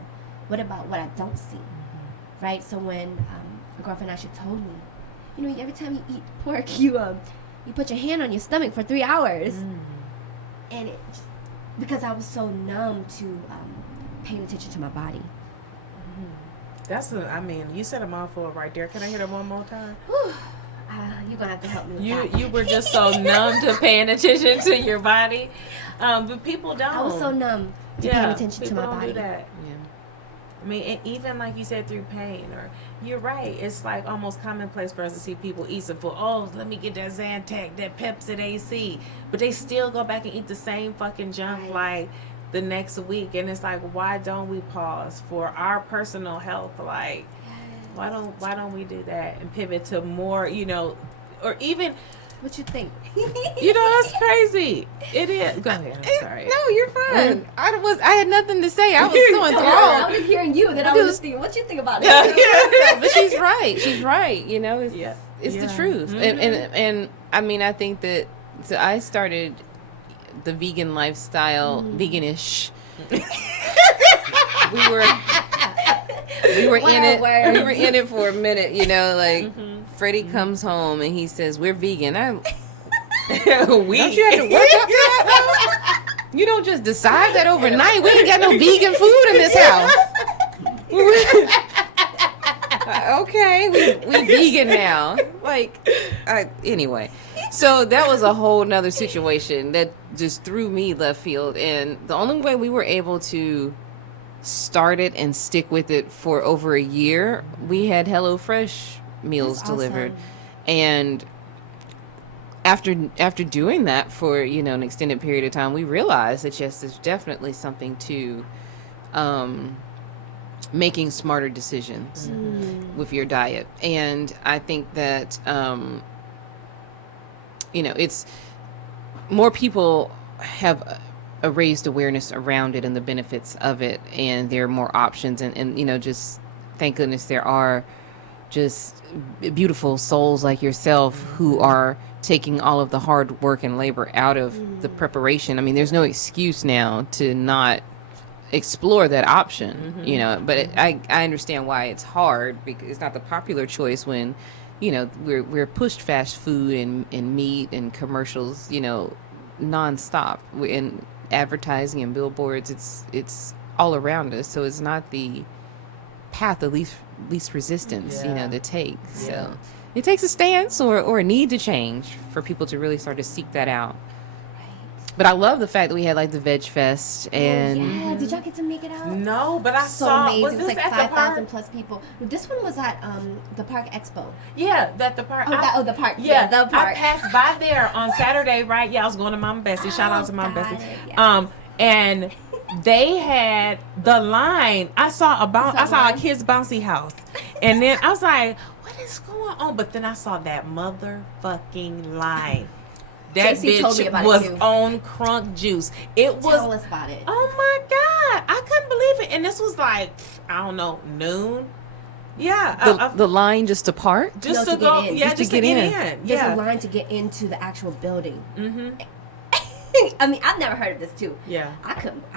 What about what I don't see? Right? So when a girlfriend actually told me, every time you eat pork, you put your hand on your stomach for 3 hours. And because I was so numb to paying attention to my body. You said a mouthful right there. Can I hear that one more time? You're going to have to help me with that. You were just so numb to paying attention to your body. But people don't. I was so numb to paying attention to my don't body. Do that. Yeah. I mean, and even like you said, through pain, or you're right. It's like almost commonplace for us to see people eat some food. Oh, let me get that Zantac, that Pepsi AC, but they still go back and eat the same fucking junk like the next week. And it's like, why don't we pause for our personal health? Like, why don't we do that and pivot to more, or even. What you think? That's crazy. It is. Go ahead. I'm sorry. No, you're fine. I had nothing to say. I was so I enthralled. was hearing you, then I was just thinking, what you think about it? But she's right. She's right. It's the truth. And I mean, I think that I started the vegan lifestyle, veganish. We were in it for a minute, Freddie comes home and he says, "We're vegan." Don't you have to work up to that? You don't just decide that overnight. We ain't got no vegan food in this house. Okay, we vegan now. Anyway. So that was a whole nother situation that just threw me left field. And the only way we were able to start it and stick with it for over a year, we had HelloFresh meals delivered. And after doing that for, an extended period of time, we realized that yes, there's definitely something to making smarter decisions with your diet. And I think that it's more people have a raised awareness around it and the benefits of it, and there are more options, and just thank goodness there are just beautiful souls like yourself who are taking all of the hard work and labor out of the preparation. I mean, there's no excuse now to not explore that option, you know, but I understand why it's hard, because it's not the popular choice when, you know, we're pushed fast food and meat and commercials, you know, nonstop. In advertising and billboards, it's all around us, so it's not the path of least resistance, you know, to take. So it takes a stance or a need to change for people to really start to seek that out. But I love the fact that we had like the Veg Fest and Yeah, did y'all get to make it out? No, but I So saw. amazing. Was It was this like at the 5,000 park? plus people. This one was at the Park Expo. Yeah, at the park. The park. Yeah, the park. I passed by there on Saturday, right? Yeah, I was going to Mama Bessie. Shout out to Mama got Bessie. it, yeah. And they had the line. I saw a kid's bouncy house, and then I was like, "What is going on?" But then I saw that motherfucking line. That JC told me bitch about it, was too. on crunk juice. It was. Tell us about it. Oh my God, I couldn't believe it. And this was like, I don't know, noon. Yeah, the line just to park. just No, to to go. get in. Yeah, Just to just to get get in. in. There's Yeah. a line to get into the actual building. Mm-hmm. I mean, I've never heard of this too. Yeah. I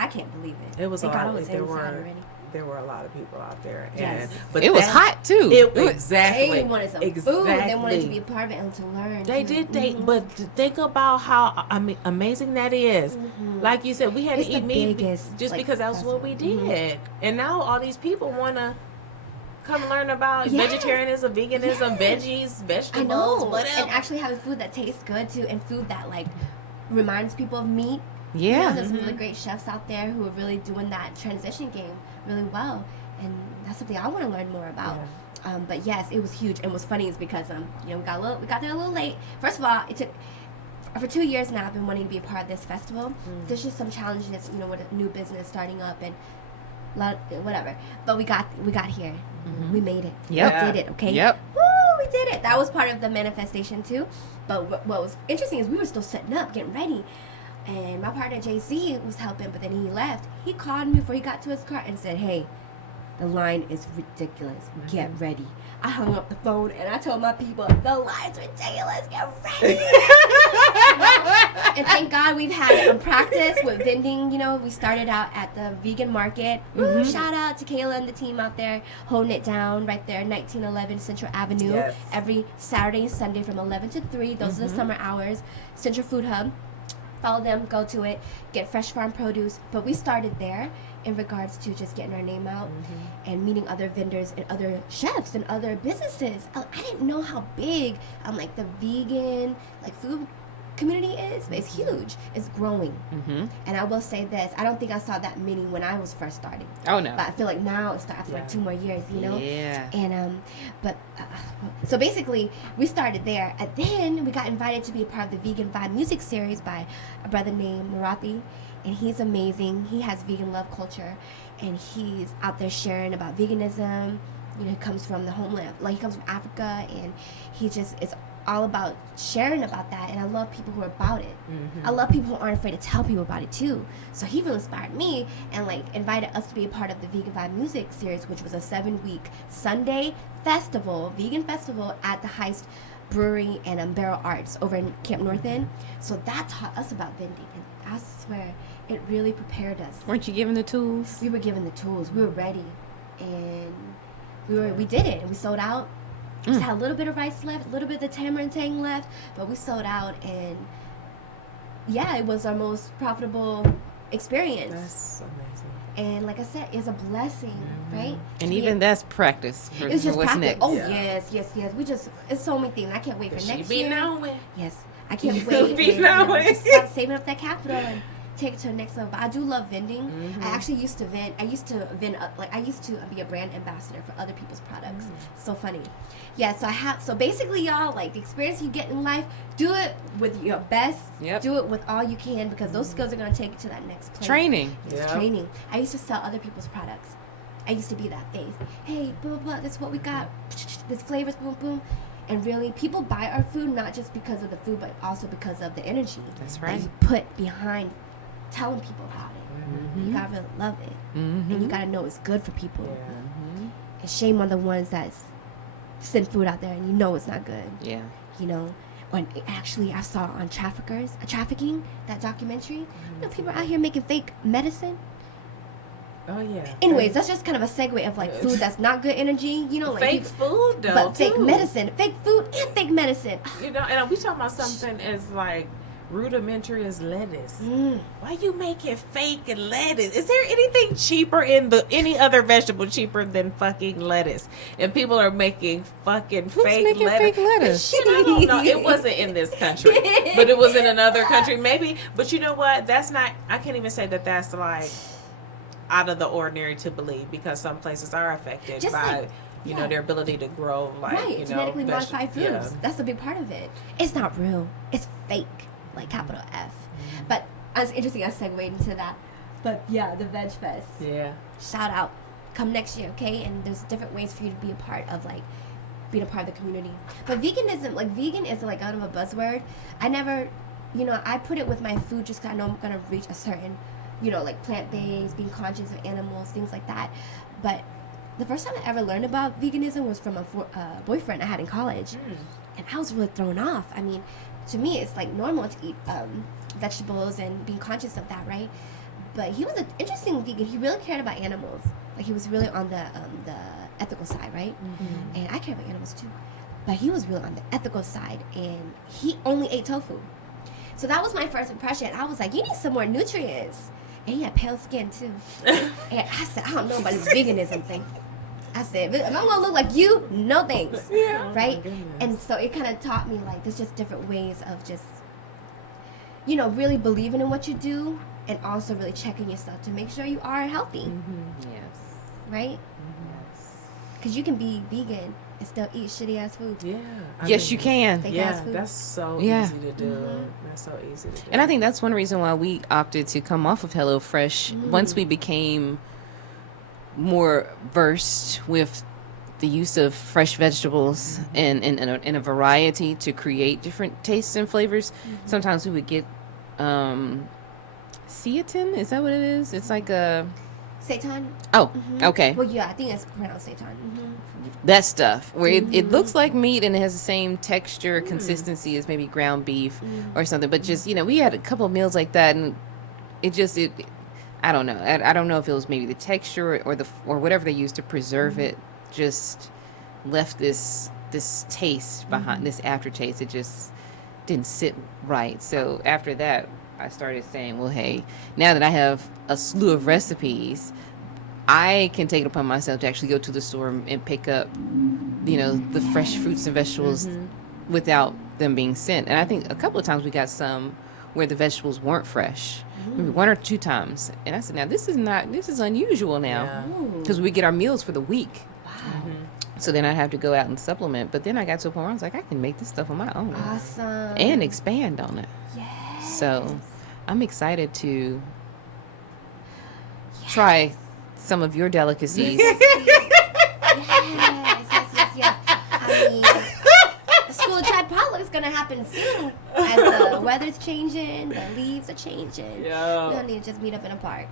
can't believe it. It was Thank a God lot. I was There inside were already. there were a lot of people out there. Yes. And, but It was that- hot too. Exactly. They wanted some food. They wanted to be a part of it and to learn. They too. did. They Mhm. but to think about how amazing that is. Like you said, we had It's to eat the meat biggest, just like, because that's what we festival. did. And now all these people want to come learn about Yes. vegetarianism, veganism, Yes. veggies, I vegetables, know. whatever. And actually having food that tastes good too, and food that like reminds people of meat. You know, Yeah. there's some really great chefs out there who are really doing that transition game really well, and that's something I want to learn more about. But yes, it was huge, and what's funny is because you know, we got there a little late. First of all, it took for 2 years now. I've been wanting to be a part of this festival. There's just some challenges, you know, with a new business starting up and whatever. But we got here. We made it. Yep. We did it. Okay. Yep. Woo! We did it. That was part of the manifestation too. But what was interesting is we were still setting up, getting ready. And my partner JC was helping, but then he left. He called me before he got to his car and said, "Hey, the line is ridiculous. Get ready." I hung up the phone and I told my people, "The line's ridiculous. Get ready." And thank God we've had practice with vending. You know, we started out at the vegan market. Woo, shout out to Kayla and the team out there holding it down right there, 1911 Central Avenue. Yes. Every Saturday and Sunday from 11 to 3. Those are the summer hours. Central Food Hub. Follow them, go to it, get fresh farm produce. But we started there in regards to just getting our name out and meeting other vendors and other chefs and other businesses. I didn't know how big like the vegan like food community is, but it's huge. It's growing. And I will say this, I don't think I saw that many when I was first starting. Oh no. But I feel like now it's after like 2 more years, you know? Yeah. And so basically we started there, and then we got invited to be a part of the Vegan Vibe music series by a brother named Marathi, and he's amazing. He has vegan love culture, and he's out there sharing about veganism. You know, he comes from the homeland, like he comes from Africa, and he just it's all about sharing about that. And I love people who are about it. I love people who aren't afraid to tell people about it too. So he really inspired me and like invited us to be a part of the Vegan Vibe music series, which was a 7-week Sunday festival, vegan festival at the Heist Brewery and Barrel Arts over in Camp North End. So that taught us about vending, and I swear it really prepared us. Weren't you given the tools? We were given the tools. We were ready, and we did it, and we sold out. We just had a little bit of rice left, a little bit of the tamarind tang left, but we sold out, and yeah, it was our most profitable experience. That's amazing. And like I said, it's a blessing, right? And To be even that's practice for, it's just what's practice. next. Oh Yeah. yes. We just it's so many things. I can't wait for She next be year. knowing. Yes, I can't You wait. be And, knowing. just start saving up that capital and take it to the next level. But I do love vending. I actually used to vend. I used to be a brand ambassador for other people's products. So funny. Yeah. So basically, y'all, like the experience you get in life, do it with your best. Yep. Do it with all you can, because those skills are gonna take you to that next place. Training. It's Yeah. training. I used to sell other people's products. I used to be that face. Hey, blah, blah, blah, this is what we got. This flavors, boom, boom. And really, people buy our food not just because of the food, but also because of the energy That's right. that you put behind telling people about it. You gotta really love it. And you gotta know it's good for people. And shame on the ones that send food out there and you know it's not good. Yeah. You know? when actually I saw on trafficking, that documentary, you know, people are out here making fake medicine. Oh yeah. Anyways, that's just kind of a segue of like food that's not good energy, you know, like Fake food though, but fake too. medicine, fake food and fake medicine. You know, and we talking about something as like rudimentary as lettuce. Why you making fake lettuce? Is there anything cheaper any other vegetable cheaper than fucking lettuce? And people are making fucking Who's fake making lettuce. fake lettuce? Shit, I don't know. It wasn't in this country, but it was in another country, maybe. But you know what? That's not. I can't even say that that's like out of the ordinary to believe, because some places are affected Just by. like- You know, their ability to grow, like, Right, you know, genetically modified foods. Yeah. That's a big part of it. It's not real. It's fake, like capital F. But it's interesting I segued into that. But yeah, the Veg Fest. Yeah. Shout out. Come next year, okay? And there's different ways for you to be a part of, like, being a part of the community. But veganism, like, vegan is, like, kind of a buzzword. I never, you know, I put it with my food just because I know I'm going to reach a certain, you know, like, plant-based, being conscious of animals, things like that. But the first time I ever learned about veganism was from a boyfriend I had in college. And I was really thrown off. I mean, to me, it's, like, normal to eat vegetables and being conscious of that, right? But he was an interesting vegan. He really cared about animals. Like, he was really on the ethical side, right? And I care about animals too. But he was really on the ethical side, and he only ate tofu. So that was my first impression. I was like, you need some more nutrients. And he had pale skin too. And I said, I don't know about this veganism thing. I said, if I'm gonna look like you, no thanks. Yeah. Right? Oh my goodness. And so it kind of taught me, like, there's just different ways of just, you know, really believing in what you do, and also really checking yourself to make sure you are healthy, Yes. right? Because you can be vegan and still eat shitty ass food. Yeah. I Yes, mean, you can. Fake Yeah, ass food. that's so Yeah. easy to do. That's so easy to do. And I think that's one reason why we opted to come off of HelloFresh once we became more versed with the use of fresh vegetables and in a variety to create different tastes and flavors. Sometimes we would get Ceatin, is that what it is? It's like a Seitan. okay. Well, yeah, I think it's pronounced Seitan. That stuff where it looks like meat and it has the same texture, consistency as maybe ground beef or something. But just, you know, we had a couple of meals like that, and it I don't know. I don't know if it was maybe the texture or whatever they used to preserve it just left this taste behind, this aftertaste. It just didn't sit right. So after that, I started saying, well, hey, now that I have a slew of recipes, I can take it upon myself to actually go to the store and pick up, you know, the fresh fruits and vegetables without them being sent. And I think a couple of times we got some where the vegetables weren't fresh, maybe one or two times. And I said, now this is unusual now, because we get our meals for the week. Wow. So then I'd have to go out and supplement. But then I got to a point where I was like, I can make this stuff on my own Awesome. and expand on it. Yes. So I'm excited to try some of your delicacies. Yes. I mean, the school tribe potluck is gonna happen soon as the weather's changing, the leaves are changing. Yeah. We'll need to just meet up in a park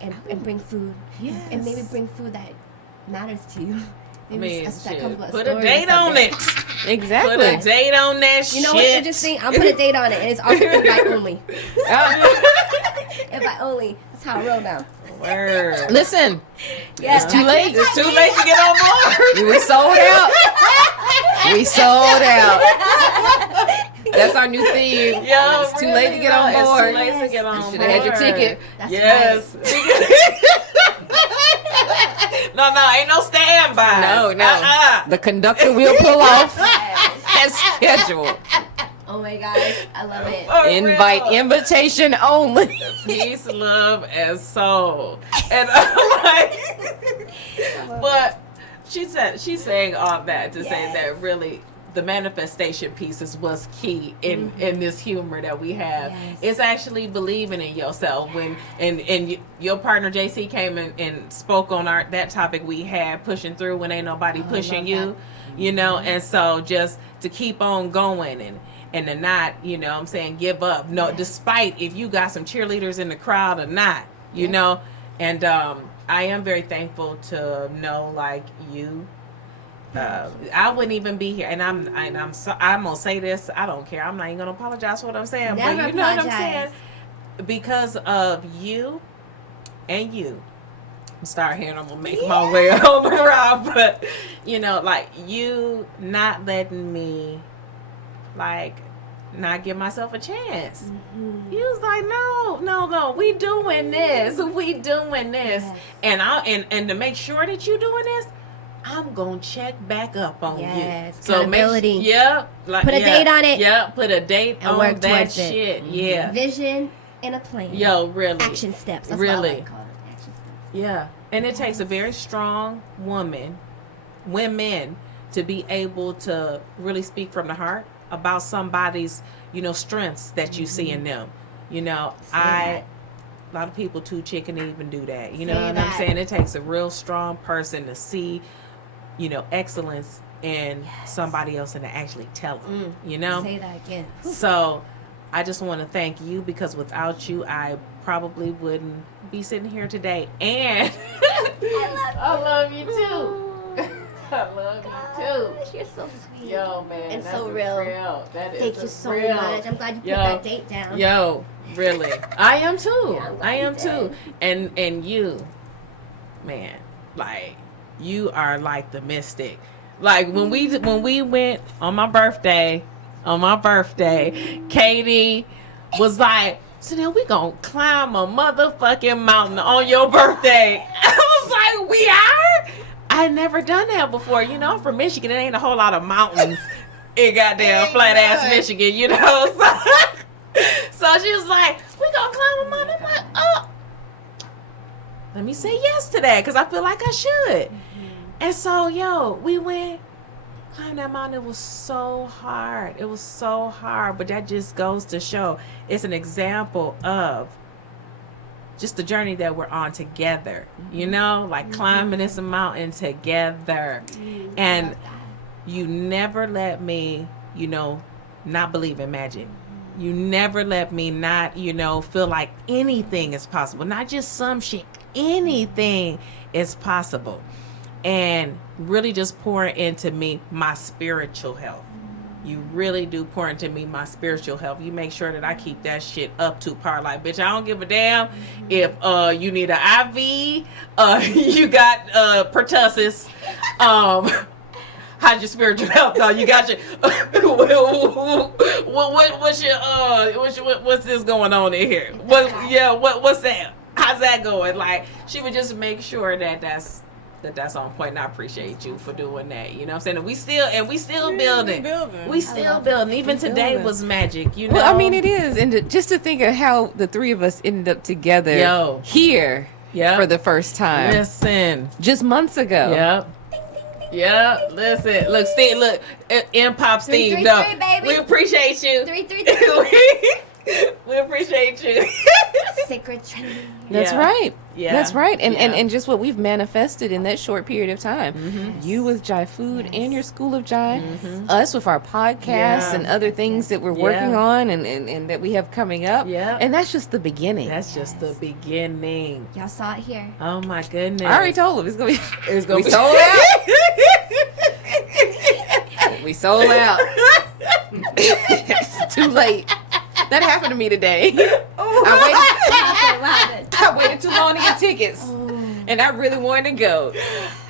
and bring food. Yes. And maybe bring food that matters to you. I Maybe mean, that shit. comes with Put a story or date on something. it. Exactly. Put a date on that shit. You know what's interesting? I'll put a date on it, and it's also invite only. Invite only. That's how I roll now. Word. Listen, Yes, it's too late. It's too late to get on board. We sold out. We sold out. That's our new theme. Yo, It's too late to get on board. It's too late to get on You board. should have had your ticket. That's Yes. No, ain't no standby. No. The conductor will pull off as scheduled. Oh my gosh, I love it. For Invite real. invitation only. Peace, love, and soul. And I'm like, but she's saying all that to say that really the manifestation pieces was key in this humor that we have. Yes. It's actually believing in yourself. When and your partner JC came and spoke on that topic we had, pushing through when ain't nobody pushing you, you know, and so just to keep on going and to not, you know what I'm saying, give up. No, despite if you got some cheerleaders in the crowd or not, you know. And I am very thankful to know, like, you I wouldn't even be here, and I'm gonna say this. I don't care. I'm not even gonna apologize for what I'm saying. Never but you know what I'm apologize. saying? Because of you and you. Start here and I'm gonna make my way on the ride, but you know, like you not letting me like not give myself a chance. Mm-hmm. He was like, no, we doing this, Yes. and and to make sure that you doing this, I'm gonna check back up on Yes, you. So accountability. like Put a date on it. Yeah, put a date And on work that towards it. shit. Yeah, Vision and a plan. yo, really, Action steps. That's Really. what I like calling it. Action steps. yeah. And it takes a very strong women, to be able to really speak from the heart about somebody's, strengths that you see in them. Say A lot of people too chicken to even do that. You know Say what I'm that. saying? It takes a real strong person to see, excellence in somebody else and to actually tell them. Say that again. So I just want to thank you because without you, I probably wouldn't be sitting here today. And I love you too. I love you too. Gosh, you're so sweet. Yo, man, And that's so real. That is Thank you so real. much. I'm glad you put Yo. that date down. Yo, really, I am too. Yeah, I'm glad I am you too. did. And you, man, like you are like the mystic. Like when we went on my birthday, Katie was like, so then we gonna climb a motherfucking mountain on your birthday. I was like, we are? I had never done that before. I'm from Michigan. It ain't a whole lot of mountains in goddamn flat ass Michigan, So she was like, we gonna climb a mountain. I'm like, oh, let me say yes to that because I feel like I should. And so, we went, climbed that mountain. It was so hard. But that just goes to show it's an example of just the journey that we're on together, like climbing this mountain together. And you never let me, not believe in magic. You never let me not, feel like anything is possible. Not just some shit. Anything is possible. And really just pour into me my spiritual health. You really do pour into me my spiritual health. You make sure that I keep that shit up to par. Like, bitch, I don't give a damn if you need an IV, you got pertussis, how's your spiritual health though? You got your what's this going on in here? What's that? How's that going? Like, she would just make sure that that's on point, and I appreciate you for doing that. You know what I'm saying? And we still building. We still building. Even today building. was magic, Well, I mean, it is. And just to think of how the three of us ended up together here for the first time. Listen. Just months ago. Yep. Listen. Look, Steve, look. M Pop Steve. 333, No. baby. We appreciate you. 333. We appreciate you. Sacred Trinity. That's Yeah. right. Yeah. That's right. And, Yeah. and just what we've manifested in that short period of time. You with Jai Food and your School of Jai. Us with our podcasts Yeah. and other things that we're working on and that we have coming up. Yeah. And that's just the beginning. That's just the beginning. Y'all saw it here. Oh my goodness. I already told him it's gonna be. It's gonna We be sold out. We sold out. It's too late. That happened to me today. I waited too long to get tickets, and I really wanted to go,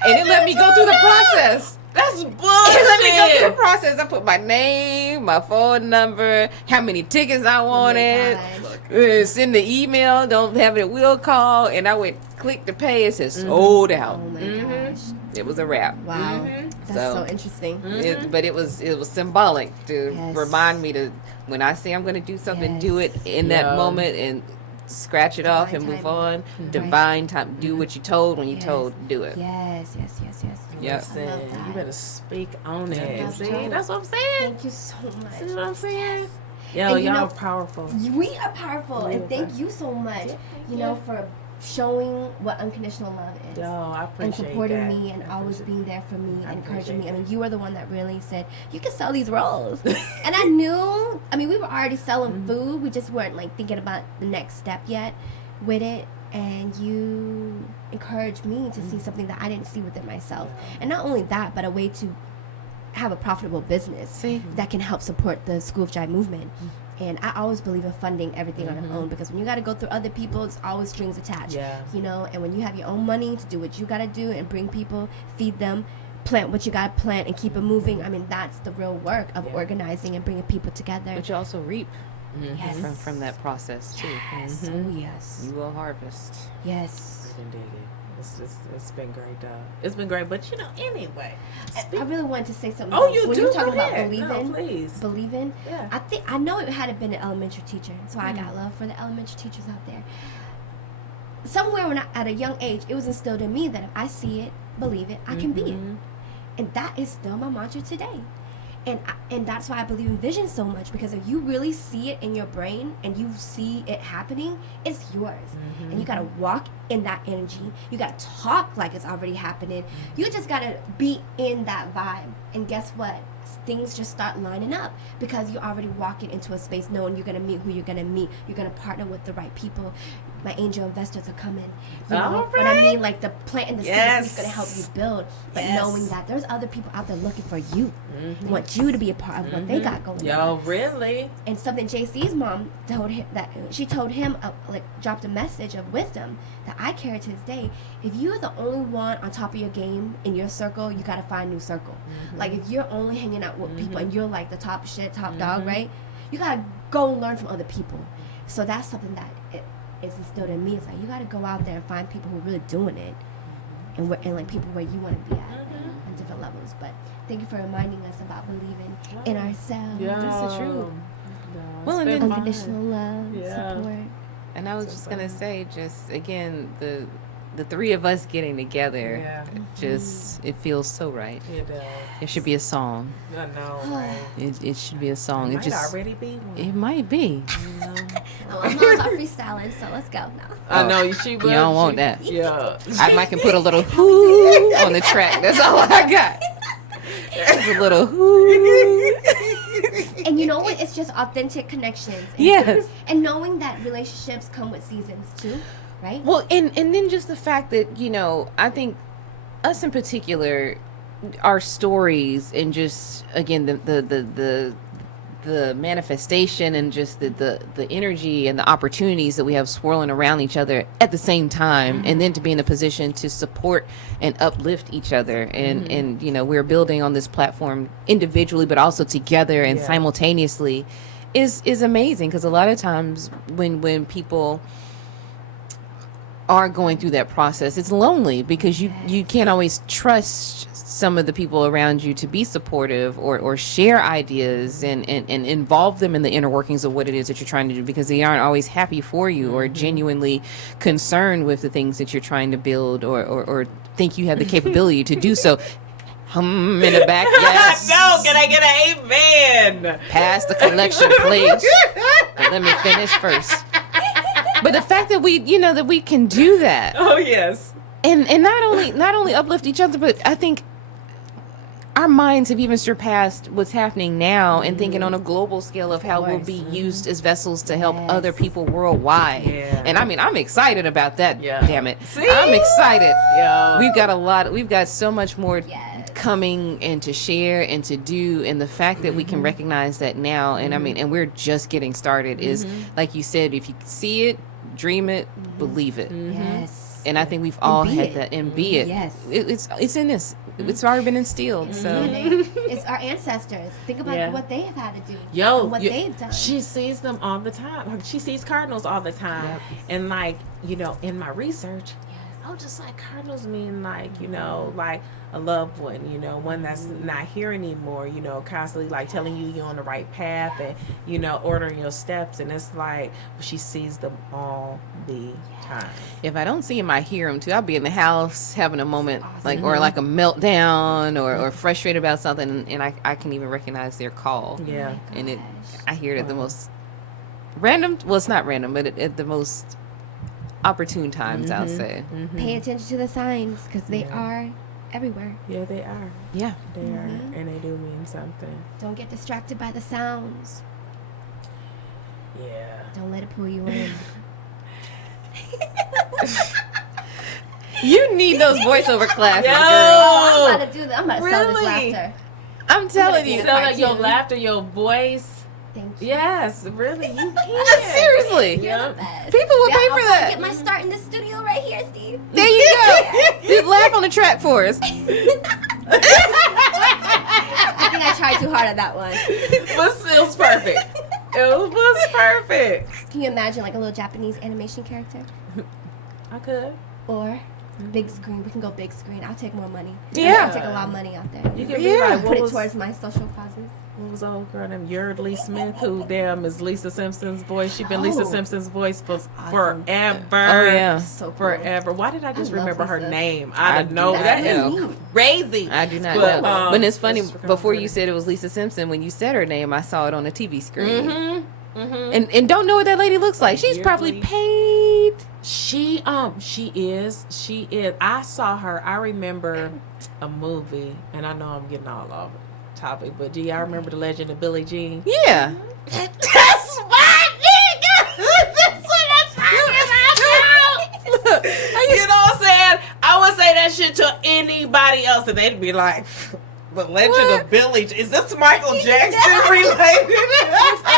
and it let me go through the process. That's It let me go through the bullshit. process. I put my name, my phone number, how many tickets I wanted, send the email, don't have it will call, and I went click to pay. It says sold out. Oh my gosh. It was a wrap. Wow. That's so interesting. But it was symbolic to Yes. remind me to, when I say I'm going to do something, do it in Yeah. that moment and scratch it off and Divine move on. timing. Divine time. Do what you told when you Yes. told. Do it. Yes. Yep. Listen, I love that. you better speak on I it. love See, that. that's what I'm saying. Thank you so much. See what I'm saying? Yo, And you y'all know- are powerful. We are powerful, and thank you so much. For showing what unconditional love is. Yo, I And appreciate supporting that. me and always being there for me and encouraging me. appreciate I mean, you were the one that really said, you can sell these rolls. And I knew, we were already selling food. We just weren't like thinking about the next step yet with it. and you encouraged me to see something that I didn't see within myself. And not only that, but a way to have a profitable business that can help support the School of Jive movement. And I always believe in funding everything on your own, because when you got to go through other people, it's always strings attached. You know, and when you have your own money to do what you got to do and bring people, feed them, plant what you got to plant, and keep it moving, I mean, that's the real work of organizing and bringing people together. But you also reap Yes. from that process too. Yes. Oh, yes. You will harvest. Yes. I can dig it. It's been great, it's been great. But you know, anyway, I really wanted to say something. Oh, you when do? you're talking Go about ahead. believing, No, please. believing. Yeah. I know it had been an elementary teacher, so I got love for the elementary teachers out there. Somewhere when at a young age, it was instilled in me that if I see it, believe it, I can be it, and that is still my mantra today. And that's why I believe in vision so much, because if you really see it in your brain and you see it happening, it's yours. And you gotta walk in that energy. You gotta talk like it's already happening. You just gotta be in that vibe. And guess what? Things just start lining up, because you're already walking into a space knowing you're gonna meet who you're gonna meet. You're gonna partner with the right people. My angel investors are coming. You know what I mean? Like the plant in the seed is gonna help you build. But knowing that there's other people out there looking for you, want you to be a part of what they got going on. Yo, really? And something JC's mom told him, that she told him, dropped a message of wisdom that I carry to this day. If you're the only one on top of your game in your circle, you gotta find a new circle. Like if you're only hanging out with people and you're like the top shit, top dog, right? You gotta go learn from other people. So that's something that is instilled in me. It's like you gotta go out there and find people who are really doing it, and like people where you want to be at on different levels. But thank you for reminding us about believing in ourselves. Yeah, That's the truth. No, Well, it's and been then- fun. Unconditional love, Yeah. support. And I was just gonna say, just again, the three of us getting together, Yeah. just it feels so right. It does. It should be a song. I know, right? It should be a song. It It might just already be one. it might be. You know? Oh, I'm not about freestyling, so let's go now. I know she will. You don't want that. Yeah. I might can put a little whoo on the track. That's all I got. Just a little whoo. And you know what? It's just authentic connections. And, Yes. and knowing that relationships come with seasons too, right? Well, and then just the fact that, you know, I think us in particular, our stories and just again the manifestation and just the energy and the opportunities that we have swirling around each other at the same time, and then to be in a position to support and uplift each other, and you know, we're building on this platform individually but also together and simultaneously is amazing, because a lot of times when people are going through that process, it's lonely, because you can't always trust some of the people around you to be supportive or share ideas and involve them in the inner workings of what it is that you're trying to do, because they aren't always happy for you or genuinely concerned with the things that you're trying to build or think you have the capability to do so. In the back, yes. No, can I get an amen? Pass the collection, please. But let me finish first. But the fact that we can do that, Oh yes. and not only uplift each other, but I think our minds have even surpassed what's happening now, and thinking on a global scale of how we'll be used as vessels to help other people worldwide. Yeah. And I mean, I'm excited about that. Yeah. Damn it, See? I'm excited. Yo. We've got so much more coming and to share and to do, and the fact that we can recognize that now, and I mean, and we're just getting started, is like you said, if you see it, dream it, believe it. Yes. And I think we've all be had it. that, and be it. Yes. It's in us. It's already been instilled. So It's our ancestors. Think about what they have had to do. Yo, and what they've done. She sees them all the time. Like, she sees cardinals all the time. Yep. And like, you know, in my research, I was just like, cardinals mean like, you know, like a loved one, you know, one that's not here anymore, you know, constantly like telling you you're on the right path and, you know, ordering your steps. And it's like, she sees them all the time. if I don't see him, I hear him too. I'll be in the house having a moment, like, or like a meltdown, or frustrated about something, and I can even recognize their call. Yeah. And I hear it at the most random. Well, it's not random, but at the most opportune times, I'll say. Pay attention to the signs, because they are everywhere. Yeah, they are. Yeah. They are. And they do mean something. Don't get distracted by the sounds. Yeah. Don't let it pull you in. You need those voiceover classes, girl. Oh, I'm about to do that. I'm about to sell this Really? laughter. I'm telling you. Yeah. So like your Cartoon. laughter, your voice. Thank you. Yes, really, you can. Seriously. You're Yeah. the best. People will pay I'll for probably that. Get my start in the studio right here, Steve. There you go. Just laugh on the track for us. I think I tried too hard on that one. But still, was perfect. It was perfect. Can you imagine like a little Japanese animation character? I could. Or big screen. We can go big screen. I'll take more money. Yeah. I'll take a lot of money out there. You could Yeah. be like, Put what it was, towards my social causes. what was old girl named Yardley Smith, who damn is Lisa Simpson's voice. She been Lisa Oh. Simpson's voice for Awesome. forever. Oh, yeah. So cool. Forever. Why did I just I love remember her Lisa. name? I I don't do know. not That know. is crazy. I do not But, know. But it's funny, let's forget before her you name. said it was Lisa Simpson, when you said her name, I saw it on the TV screen. Mm-hmm. Mm-hmm. And don't know what that lady looks like. She's probably Yearly. paid. She is. I saw her. I remember a movie, and I know I'm getting all off topic, but do y'all remember The Legend of Billie Jean? Yeah. That's my nigga. That's what I'm talking about. You know what I'm saying? I would say that shit to anybody else, and they'd be like, "The Legend What? of Billie Jean. Is this Michael Jackson related?"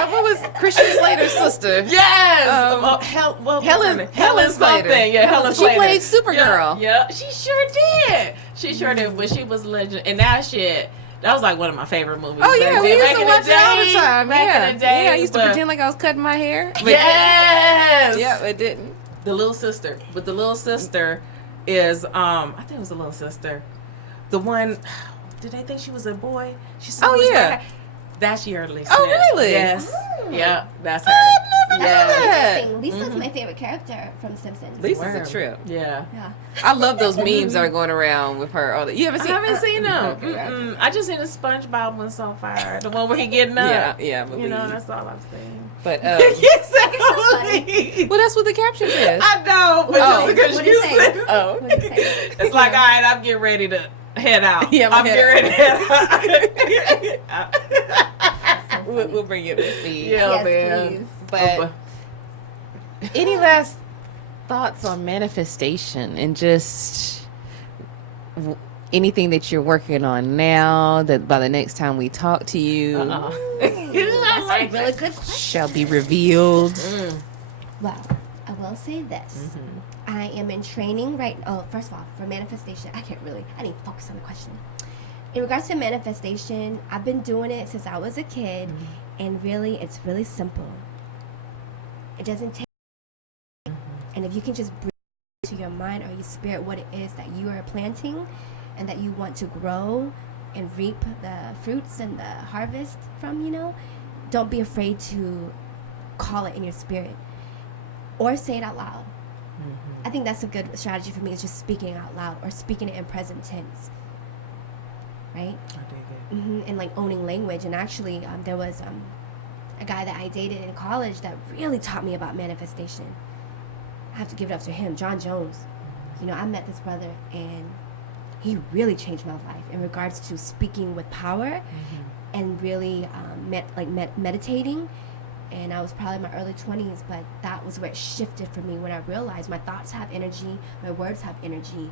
What was Christian Slater's sister? Yes. Helen Helen Slater. something. Yeah, Helen She Slater. played Supergirl. Yeah, she sure did. She sure did. But she was legend. And that shit, that was like one of my favorite movies. Oh yeah, back we then. used Back to in watch the it all the day. time. Back Yeah, in the day. yeah. I used to but- pretend like I was cutting my hair. But Yes. yeah, it didn't. The little sister. But the little sister is I think it was the little sister. The one. Did they think she was a boy? She's Oh, always yeah. black. That's Yardley Smith. Oh, really? Yes. Oh. Yeah, that's her. I've never Yeah. heard that. Interesting. Lisa's Mhm. my favorite character from Simpsons. Lisa's Word. a trip. Yeah. Yeah. I love those memes that are going around with her. You haven't I seen? haven't seen them. Okay, Mm-mm. I just seen the SpongeBob one so far. The one where he getting up. Yeah, yeah. I You believe. know, that's all I've seen. But Yes, well, that's what the caption says. I know, but Oh. just because What'd you it say? said, Oh. What'd it say? it's like, all right, I'm getting ready to head out. Yeah, I'm getting ready to head out. We'll bring you up to speed. Yeah, Yes, man. please. But any last thoughts on manifestation and just anything that you're working on now that by the next time we talk to you Uh-uh. That's a really good question. shall be revealed? Mm. Well, I will say this. I am in training right now. Oh, first of all, for manifestation, I need to focus on the question. In regards to manifestation, I've been doing it since I was a kid, and really, it's really simple. It doesn't take, and if you can just bring to your mind or your spirit what it is that you are planting and that you want to grow and reap the fruits and the harvest from, don't be afraid to call it in your spirit or say it out loud. I think that's a good strategy for me, is just speaking out loud or speaking it in present tense, right? And like owning language. And actually, there was a guy that I dated in college that really taught me about manifestation. I have to give it up to him, John Jones. I met this brother, and he really changed my life in regards to speaking with power and really meditating. And I was probably in my early 20s, but that was where it shifted for me, when I realized my thoughts have energy, my words have energy.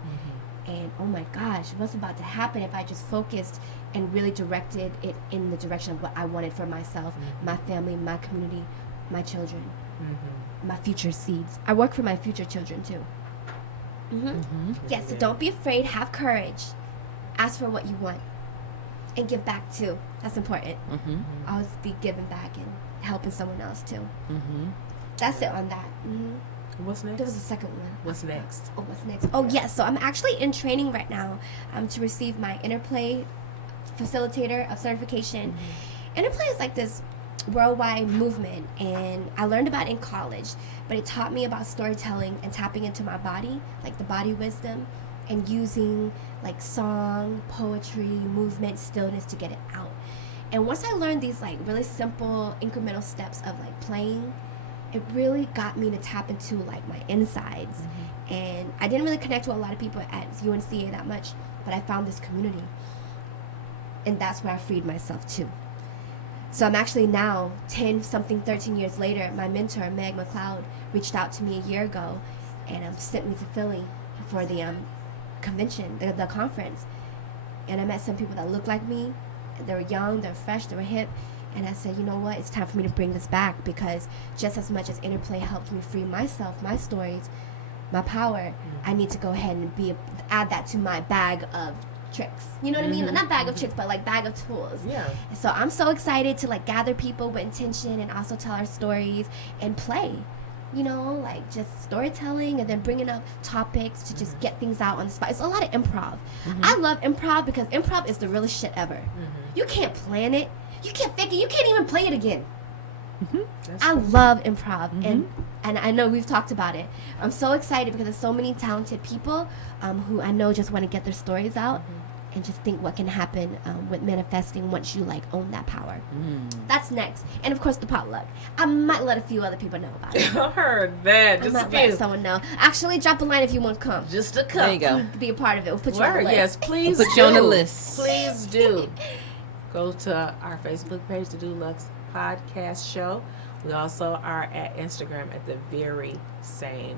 And oh my gosh, what's about to happen if I just focused and really directed it in the direction of what I wanted for myself, my family, my community, my children, my future seeds. I work for my future children too. Yes, so don't be afraid, have courage, ask for what you want, and give back too. That's important. Always be giving back and helping someone else too. That's it on that. What's next? There was a second one. What's next? Oh, what's next? Oh, yes. So I'm actually in training right now to receive my Interplay Facilitator of certification. Interplay is like this worldwide movement, and I learned about it in college, but it taught me about storytelling and tapping into my body, like the body wisdom, and using like song, poetry, movement, stillness to get it out. And once I learned these like really simple incremental steps of like playing, it really got me to tap into like my insides. And I didn't really connect with a lot of people at UNCA that much, but I found this community, and that's where I freed myself too. So I'm actually now 13 years later, my mentor Meg McLeod reached out to me a year ago, and sent me to Philly for the convention, the conference. And I met some people that looked like me. They were young, they were fresh, they were hip. And I said, you know what? It's time for me to bring this back, because just as much as interplay helped me free myself, my stories, my power, I need to go ahead and add that to my bag of tricks. You know what I mean? Not bag of tricks, but like bag of tools. Yeah. So I'm so excited to like gather people with intention and also tell our stories and play. You know, like just storytelling and then bringing up topics to just get things out on the spot. It's a lot of improv. I love improv because improv is the realest shit ever. You can't plan it. You can't fake it. You can't even play it again. I love improv, and I know we've talked about it. I'm so excited because there's so many talented people who I know just want to get their stories out and just think what can happen with manifesting once you like own that power. That's next, and of course the potluck. I might let a few other people know about it. I heard that. I Just might a let few. someone know. Actually, drop a line if you want to come. Just a couple. There you go. Be a part of it. We'll put you on the Word, list. yes, please Put you on the do. list. Please do. Go to our Facebook page, the DEUXLUXE Podcast Show. We also are at Instagram at the very same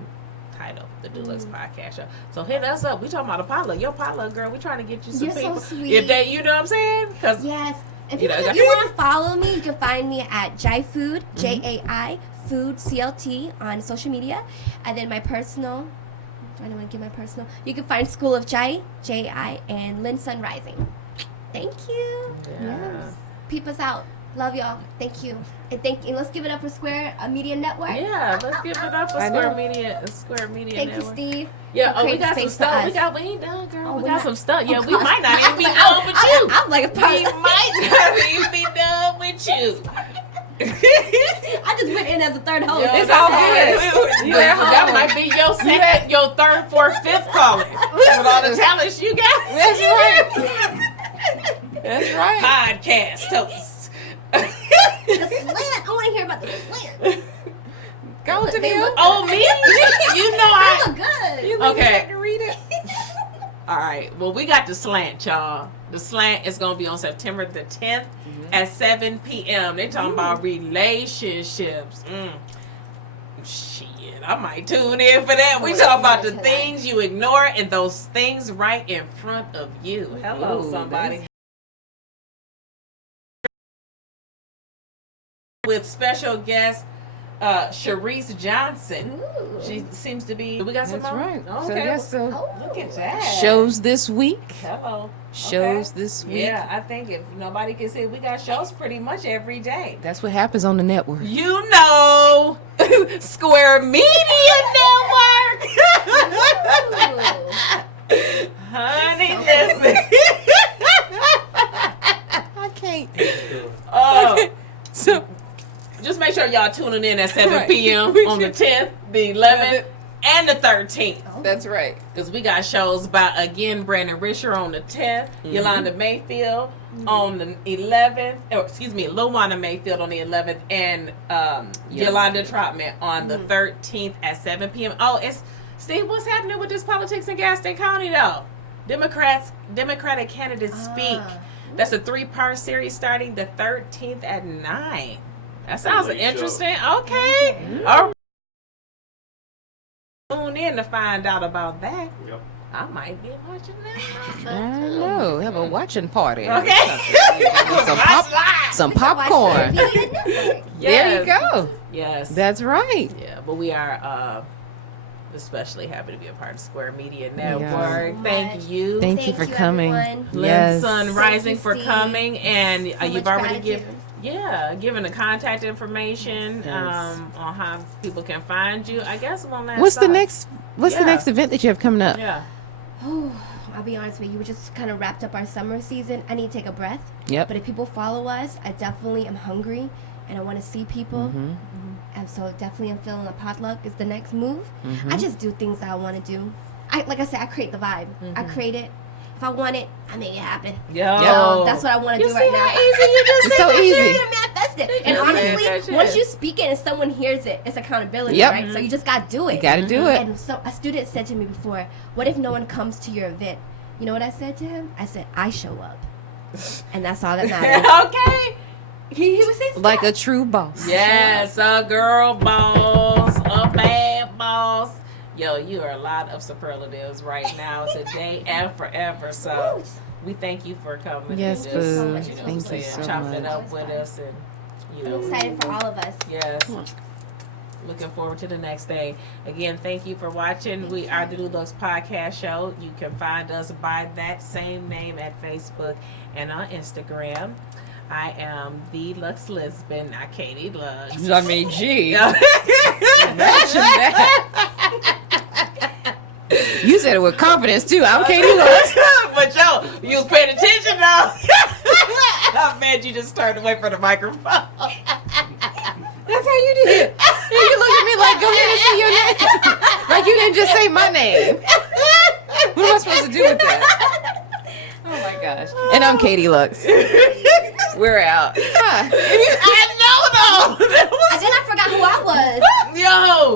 title, the DEUXLUXE Podcast Show. So hit us up. We talking about a potluck. Your potluck, girl. We trying to get you some You're so people. sweet. If they, you know what I'm saying? Because Yes. If You you, know, if you want to follow me, you can find me at Jai Food, Jai Food CLT on social media. And then my personal, do I want to give my personal? You can find School of Jai, J-I, and LINSUN Rising. Thank you. Yeah. Peep us out. Love y'all. Thank you. And let's give it up for Square Media Network. Yeah, let's give it up for I Square know. Media. Square Media Thank you, Network. Steve. Yeah, for oh, we creating got some space for stuff. us. We ain't done, girl. Oh, we we're got not- some stuff. Yeah, Oh, we gosh. might not even be done with you. I'm like a We might not even be done with you. I just went in as a third host. Yo, It's that's all good. good. You That at home. might be your second, your third, fourth, fifth calling. With all the talents you got. That's right. That's right. Podcast hosts. The slant. I want to hear about the slant. Go to They the look- Oh, me? You know They I. look good. You Okay. have to read it. All right. Well, we got the slant, y'all. The slant is going to be on September the 10th at 7 p.m. They talking about relationships. Shit, I might tune in for that. We talking about the things you ignore and those things right in front of you. Hello, Ooh, somebody. With special guest Sharice Johnson. Ooh. She seems to be. We got some That's more? right. Okay. So yes, so Oh. Look at that. shows this week. Hello. Shows Okay. this week. Yeah, I think if nobody can see, we got shows pretty much every day. That's what happens on the network. You know, Square Media Network. Honey, listen. I can't. Oh, So just make sure y'all tuning in at 7 Right. p.m. on the 10th, the 11th, and the 13th. that's right. Because we got shows by, again, Brandon Risher on the 10th, Yolanda Mayfield on the 11th, or excuse me, Luana Mayfield on the 11th, and Yolanda Trotman on the 13th at 7 p.m. Oh, Steve, what's happening with this politics in Gaston County, though? Democratic candidates speak. That's a 3-part series starting the 13th at 9. That sounds Great show. interesting. Okay. All right. Tune in to find out about that. Yep. I might be watching that I myself. know. Have a watching party. Okay. Some Watch live. Some popcorn. Watch Media Network. There you go. Yes. That's right. Yeah, but we are especially happy to be a part of Square Media Network. Yes. Thank you. Thank you for coming. everyone. Yes. LINSUN Thank Rising you, for Steve. coming, and So you've much already gratitude. given the contact information Yes. on how people can find you. I guess one last What's the thought. next Yeah. event that you have coming up? Yeah. Oh, I'll be honest with you. We just kind of wrapped up our summer season. I need to take a breath. Yep. But if people follow us, I definitely am hungry and I want to see people. Mm-hmm. And so definitely I'm feeling a potluck is the next move. Mm-hmm. I just do things that I want to do. Like I said, I create the vibe. I create it. If I want it, I make it happen. Yo. So that's what I want to You do see right how now. easy you just It's so You're easy. gonna manifest it. And You honestly, manifest it. once you speak it and someone hears it, it's accountability, Yep. right? So you just gotta do it. You got to do it. And so a student said to me before, "What if no one comes to your event?" You know what I said to him? I said, "I show up," and that's all that matters. Okay. he was saying Like a true boss. Yes, a girl boss, a bad boss. Yo, you are a lot of superlatives right now, today and forever. So Woo. we thank you for coming. Yes, and boo. just, so much. you know, Thank you saying, so chopping it much. up with us, and you know, I'm excited for all of us. yes. Looking forward to the next day. Again, thank you for watching. We are the DEUXLUXE podcast show. You can find us by that same name at Facebook and on Instagram. I am the Luxe Lisbon, not Katie Lux. I mean, gee. Yeah. Imagine that. You said it with confidence too. I'm Katie Lux. But yo, you was paying attention though. I'm mad you just turned away from the microphone. That's how you did it. And you looked at me like, go ahead and say your name. Like you didn't just say my name. What am I supposed to do with that? Oh my gosh. And I'm Katie Lux. We're out. I know though. And then I forgot who I was. Yo.